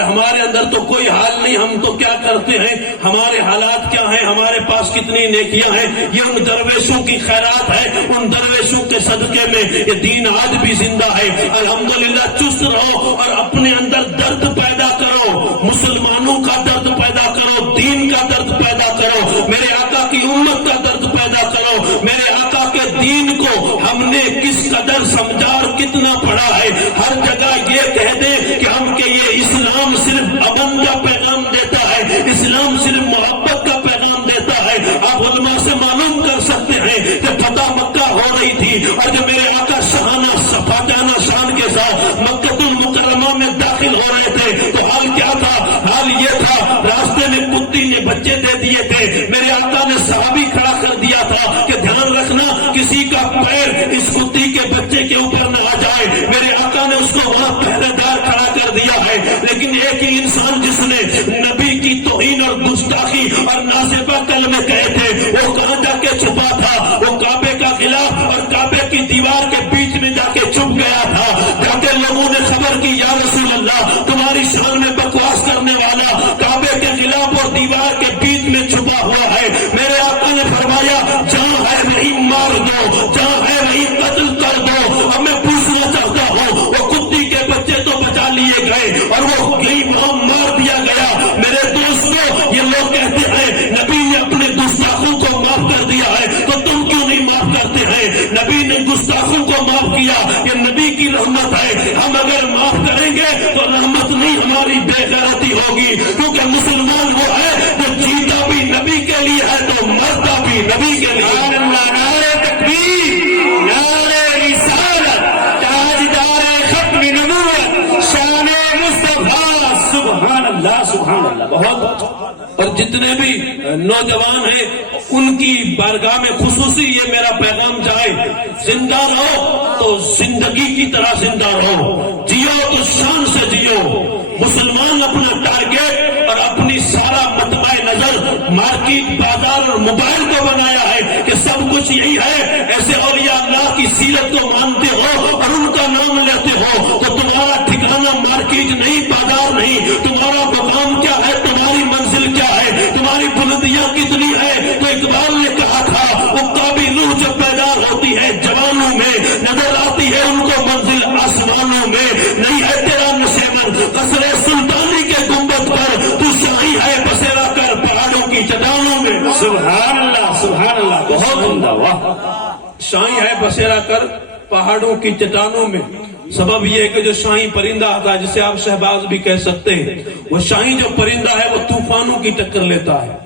ہمارے اندر تو کوئی حال نہیں، ہم تو کیا کرتے ہیں، ہمارے حالات کیا ہیں، ہمارے پاس کتنی نیکیاں ہیں، یہ ان درویشوں کی خیرات ہے، ان درویشوں کے صدقے میں یہ دین آج بھی زندہ ہے۔ الحمدللہ چست رہو اور اپنے اندر درد پیدا کرو، مسلمانوں کا درد پیدا کرو، دین کا درد پیدا کرو، میرے آقا کی امت کا درد پیدا کرو، میرے آقا کے دین کو ہم نے کس قدر سمجھا اور کتنا پڑھا ہے۔ ہر جگہ یہ کہہ دیں کہ ہم کہ یہ اسلام صرف امن کا پیغام دیتا ہے، اسلام صرف محبت کا پیغام دیتا ہے۔ آپ علماء سے معلوم کر سکتے ہیں کہ فتح مکہ ہو رہی تھی اور جب میرے آقا شہانہ فاتحانہ شان کے ساتھ مکہ المکرمہ میں داخل ہو رہے تھے تو حال کیا تھا؟ حال یہ تھا راستے میں کتی نے بچے دے دیے تھے، میرے آقا نے صحابی کھڑا کر دیا تھا کہ دھیان رکھنا کسی کا پیر اس کتی کے بچے کے اوپر نہ آ جائے، میرے آقا نے اس کو وہاں پہرے دار کھڑا کر دیا ہے۔ لیکن ایک ہی انسان جس نے نبی کی توہین اور گستاخی اور نازیبہ کلمے کہے تھے وہ کہاں جا کے چھپا تھا؟ وہ کعبے کا غلاف اور کعبے کی دیوار کے بیچ میں جا کے چھپ گیا تھا، جا کے لوگوں نے خبر کی یا رسول اللہ تمہاری شان میں بکواس کرنے والا کعبے کے غلاف اور دیوار کے بیچ میں چھپا ہوا ہے۔ میرے آقا نے فرمایا جہاں ہے وہیں مار دو، جہاں ہے وہیں قتل کر دو۔ اب میں پوچھنا چاہتا ہوں وہ کتی کے بچے تو بچا لیے گئے اور وہ کہیں وہاں مار دیا گیا۔ میرے دوستوں یہ لوگ کہتے ہیں نبی نے اپنے گستاخوں کو معاف کر دیا ہے تو تم کیوں نہیں معاف کرتے ہیں؟ نبی نے گستاخوں کو معاف کیا، یہ نبی کی رحمت ہے، ہم اگر معاف کریں گے تو رحمت نہیں ہماری بے غیرتی ہوگی، کیونکہ مسلمان وہ ہے جو جیتا بھی نبی کے لیے ہے تو مرتا بھی نبی کے لیے۔ نعرہ تکبیر، نعرہ رسالت، تاجدار ختم نبوت، شان مصطفیٰ، سبحان اللہ سبحان اللہ، بہت۔ اور جتنے بھی نوجوان ہیں ان کی بارگاہ میں خصوصی یہ میرا پیغام جائے، زندہ رہو تو زندگی کی طرح زندہ رہو، جیو تو شان سے جیو۔ مسلمان اپنا ٹارگیٹ اور اپنی سارا مطمع نظر مارکیٹ، بازار اور موبائل کو بنایا ہے کہ سب کچھ یہی ہے۔ ایسے اولیاء اللہ کی سیرت کو مانتے ہو اور ان کا نام لیتے ہو تو تمہارا ٹھکانہ مارکیٹ نہیں، بازار نہیں، تمہارا مقام کیا ہے، تمہاری منزل کیا ہے، تمہاری بلندیاں کتنی ہے؟ تو اقبال نے کہا تھا وہ قابل روح جب بیدار ہوتی ہے جوانوں میں، نظر آتی ہے ان کو منزل آسمانوں میں، نہیں ہے تیرا نشیمن قصر سلطانی کے گنبد پر، تو شاہی ہے بسیرا کر پہاڑوں کی چٹانوں میں۔ سبحان اللہ سبحان اللہ، بہت عمدہ، واہ۔ شاہی ہے بسیرا کر پہاڑوں کی چٹانوں میں. سبب یہ ہے کہ جو شاہین پرندہ آتا ہے جسے آپ شہباز بھی کہہ سکتے ہیں، وہ شاہین جو پرندہ ہے وہ طوفانوں کی ٹکر لیتا ہے.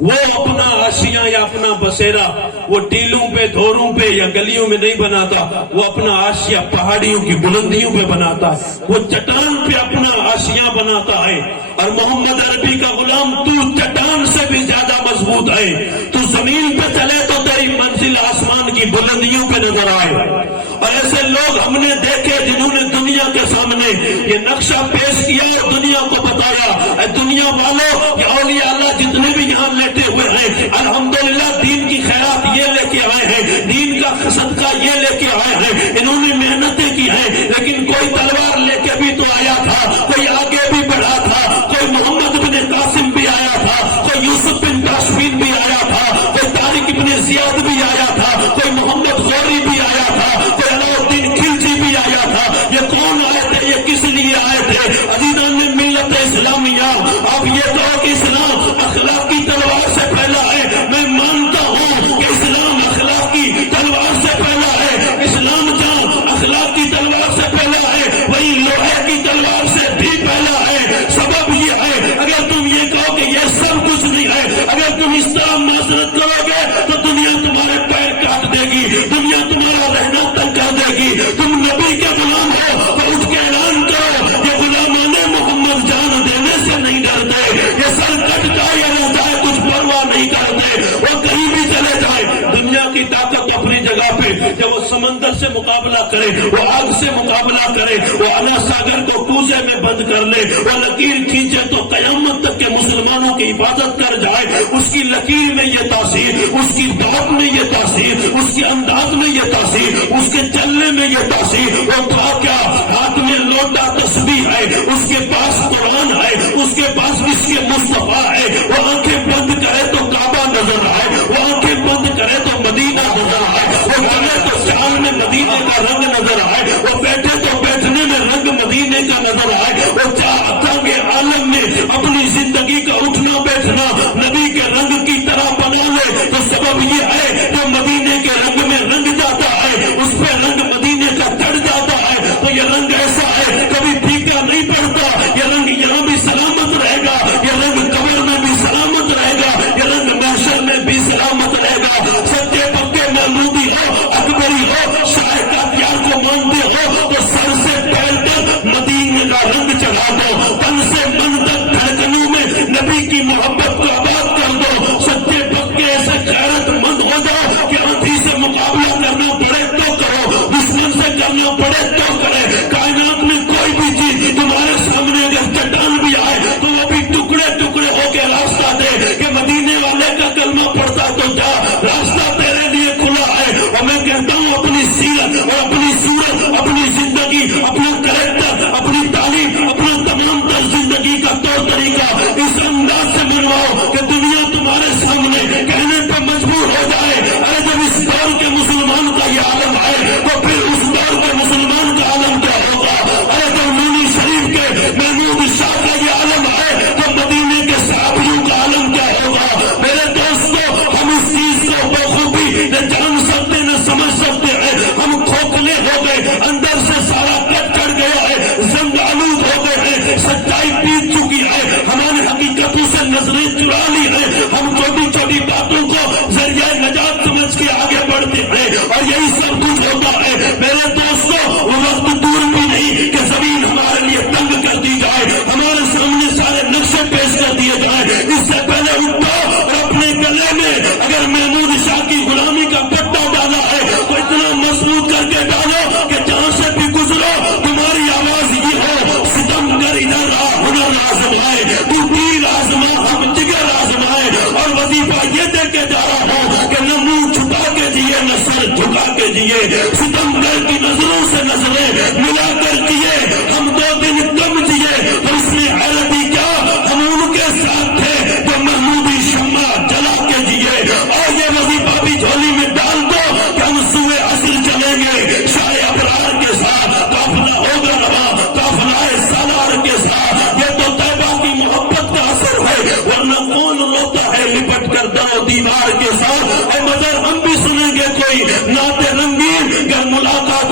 وہ اپنا آشیاں یا اپنا بسیرا وہ ٹیلوں پہ، دھوروں پہ یا گلیوں میں نہیں بناتا، وہ اپنا آشیا پہاڑیوں کی بلندیوں پہ بناتا ہے. وہ چٹان پہ اپنا آشیاں بناتا ہے. اور محمد عربی کا غلام، تو چٹان سے بھی زیادہ مضبوط ہے. تو زمین پہ چلے تو تیری منزل آسمان کی بلندیوں پہ نظر آئے. اور ایسے لوگ ہم نے دیکھے جنہوں نے دنیا کے سامنے یہ نقشہ پیش کیا اور دنیا کو بتایا، اے دنیا والوں، یہ اولیاء اللہ جتنے بھی یہاں لیٹے ہوئے ہیں، الحمدللہ دین کی خیرات یہ لے کے آئے ہیں، دین کا صدقہ یہ لے کے آئے ہیں. انہوں نے محنتیں کی ہیں، لیکن کوئی تلوار لے کے بھی تو آیا تھا، کوئی آگے بھی بڑھا تھا، کوئی محمد بن قاسم بھی آیا تھا، کوئی یوسف بن تاشفین بھی آیا تھا، کوئی طارق بن زیاد بھی آیا تھا، کوئی محمد غوری بھی آیا تھا، کوئی علاؤالدین خلجی بھی آیا تھا. یہ کون آئے تھے؟ یہ کس لیے آئے تھے؟ عزیزان نے ملت اسلامیہ، آپ یہ کہو کہ اسلام اخلاقی تلوار سے پھیلا ہے. میں مانتا ہوں کہ اسلام اخلاقی تلوار سے پھیلا ہے. اسلام جہاں اخلاقی تلوار سے پھیلا ہے، وہی لوہے کی تلوار سے بھی پھیلا ہے. سبب یہ ہے، اگر تم یہ کہو کہ یہ سب کچھ نہیں ہے، اگر تم اس طرح معذرت کرو گے تو دنیا تمہارے پیر کاٹ دے گی، دنیا تمہارا رہنا تنگ کر دے گی. تم نبی کے غلام ہو تو اٹھ کے اعلان کرو، یہ غلامان محمد جان دینے سے نہیں ڈرتے. یہ سر کٹ جائے یا نہ جائے کچھ پرواہ نہیں کرتے، وہ کہیں بھی چلے جائے. دنیا کی طاقت اپنی جگہ پہ، جب وہ سمندر سے مقابلہ کرے، وہ آگ سے مقابلہ کرے، وہ انا ساگر کو کوزے میں بند کر لے، وہ لکیر کھینچے تو قیامت تک کے مسلمانوں کی حفاظت کر جائے. اس کی لکیر میں یہ تاثیر، اس کی بات میں یہ تاثیر، اس کے انداز میں یہ تاثیر، اس کے چلنے میں یہ تاثیر. وہ تھا کیا؟ ہاتھ میں لوٹا تسبیح ہے، اس کے پاس قرآن ہے، اس کے پاس اس کے مصطفیٰ ہے. وہ آنکھیں بند کرے تو کعبہ نظر آئے، وہ آنکھیں بند کرے تو مدینہ نظر آئے، وہ چلے تو شان میں مدینے کا رنگ نظر آئے، وہ بیٹھے تو بیٹھنے میں رنگ مدینے کا نظر آئے. وہ چاہتا کہ عالم میں اپنی زندگی کا اٹھنا بیٹھنا نبی کے رنگ کی طرح بنا لے. تو سبب یہ ہے کہ مدینے کے رنگ میں رنگ جاتا ہے، اس پہ رنگ مدینے کا چڑھ جاتا ہے. تو یہ رنگ ایسا ہے کبھی پھیکا نہیں پڑتا. یہ رنگ یہاں بھی سلامت رہے گا، یہ رنگ قبر میں بھی سلامت رہے گا، یہ رنگ محشر میں بھی سلامت رہے گا. سچے پکے محمودی ہو، اکبری ہو، شاہ کا پیار کو مانتے ہو تو سر سے پیر تک مدینے کا رنگ چڑھا دو، تن سے من تک دھڑکنوں میں نبی کی محبت کو آباد کر دو. سچے پکے ایسے غیرت مند ہو جاؤ کہ ہاتھی سے مقابلہ کرنا پڑے تو کرو، دشمن سے کرنا پڑے تو کرے. کائنات میں کوئی بھی چیز تمہارے سامنے اگر چٹان بھی آئے تو وہ بھی ٹکڑے ٹکڑے ہو کے راستہ دے کہ مدینے والے کا کلمہ پڑتا تو جا، راستہ تیرے لیے کھلا ہے. اور میں کہتا ہوں اپنی سیرت اور اپنی صورت، اپنی زندگی، اپنا کریکٹر، اپنی تعلیم، اپنا تمام تر زندگی کا طور طریقہ اس انداز سے بنواؤ کہ دنیا تمہارے سامنے کہنے پہ مجبور ہو جائے، ارے جب اس دور کے مسلمان کا یہ عالم ہے تو پھر اس دور کے مسلمان کا عالم کیا ہوگا. ارے جب نونی شریف کے محمود شاہ کا یہ عالم ہے تو مدینے کے صحابیوں کا عالم کیا ہوگا. میرے دوستوں، ہم اس چیز کو بخوبی نہ جان سکتے نہ سمجھ سکتے ہیں. ہم کھوکھلے ہو گئے، اندر سے سارا کٹ چڑھ گیا ہے، زنگ آلود ہو گئے ہیں، سچائی پیٹ چکی ہے، ہماری حقیقتوں سے نظریں چرا لی ہے. ہم چھوٹی چھوٹی باتوں کو ذریعہ نجات سمجھ کے آگے بڑھتے ہیں اور یہی سب کچھ ہوتا ہے. میرے دوستوں، وہ وقت دور بھی نہیں کہ زمین ہمارے لیے تنگ کر دی جائے، ہمارے سامنے سارے نقشے پیش کر دیے جائیں. اس سے پہلے اٹھو اور اپنے گلے میں اگر محمود شاہ کی غلامی کا پٹا ڈالا ہے تو اتنا مضبوط کر کے ڈالو کہ جہاں سے بھی گزرو تمہاری آواز یہ ہو، ستم گر ادھر آ، ہنر آزمائے، تو تیر آزما، ہم جگر آزمائے. اور وظیفہ یہ دے کے جا رہا ہوں کہ نہ منہ چھپا کے جیے نہ سر جھکا کے جیے، ستم گر کی نظروں سے نظریں ملا کر جیے. ہم 2 دن کم جیے تو اس میں حیرتی کیا، ہم ان کے ساتھ تھے جو محمودی شمع جلا کے جیے. اور یہ وظیفہ بھی جھولی میں ڈال دو کہ ہم سوئے اصل چلیں گے شاہ ابرار کے ساتھ، قافلہ ہوگا رواں، قافلہ سالار کے ساتھ. یہ تو طیبہ کی محبت کا اثر ہے، ورنہ کون روتا ہے لپٹ کر دو دیوار کے ساتھ. اور مگر ہم بھی سنیں گے کوئی نعت رنگین، اگر ملاقات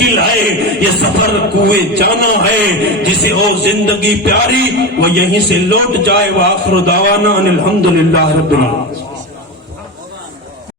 مشکل ہے، یہ سفر کوئے جانا ہے، جسے اور زندگی پیاری وہ یہیں سے لوٹ جائے۔ وآخر دعوانا ان الحمدللہ رب العالمین۔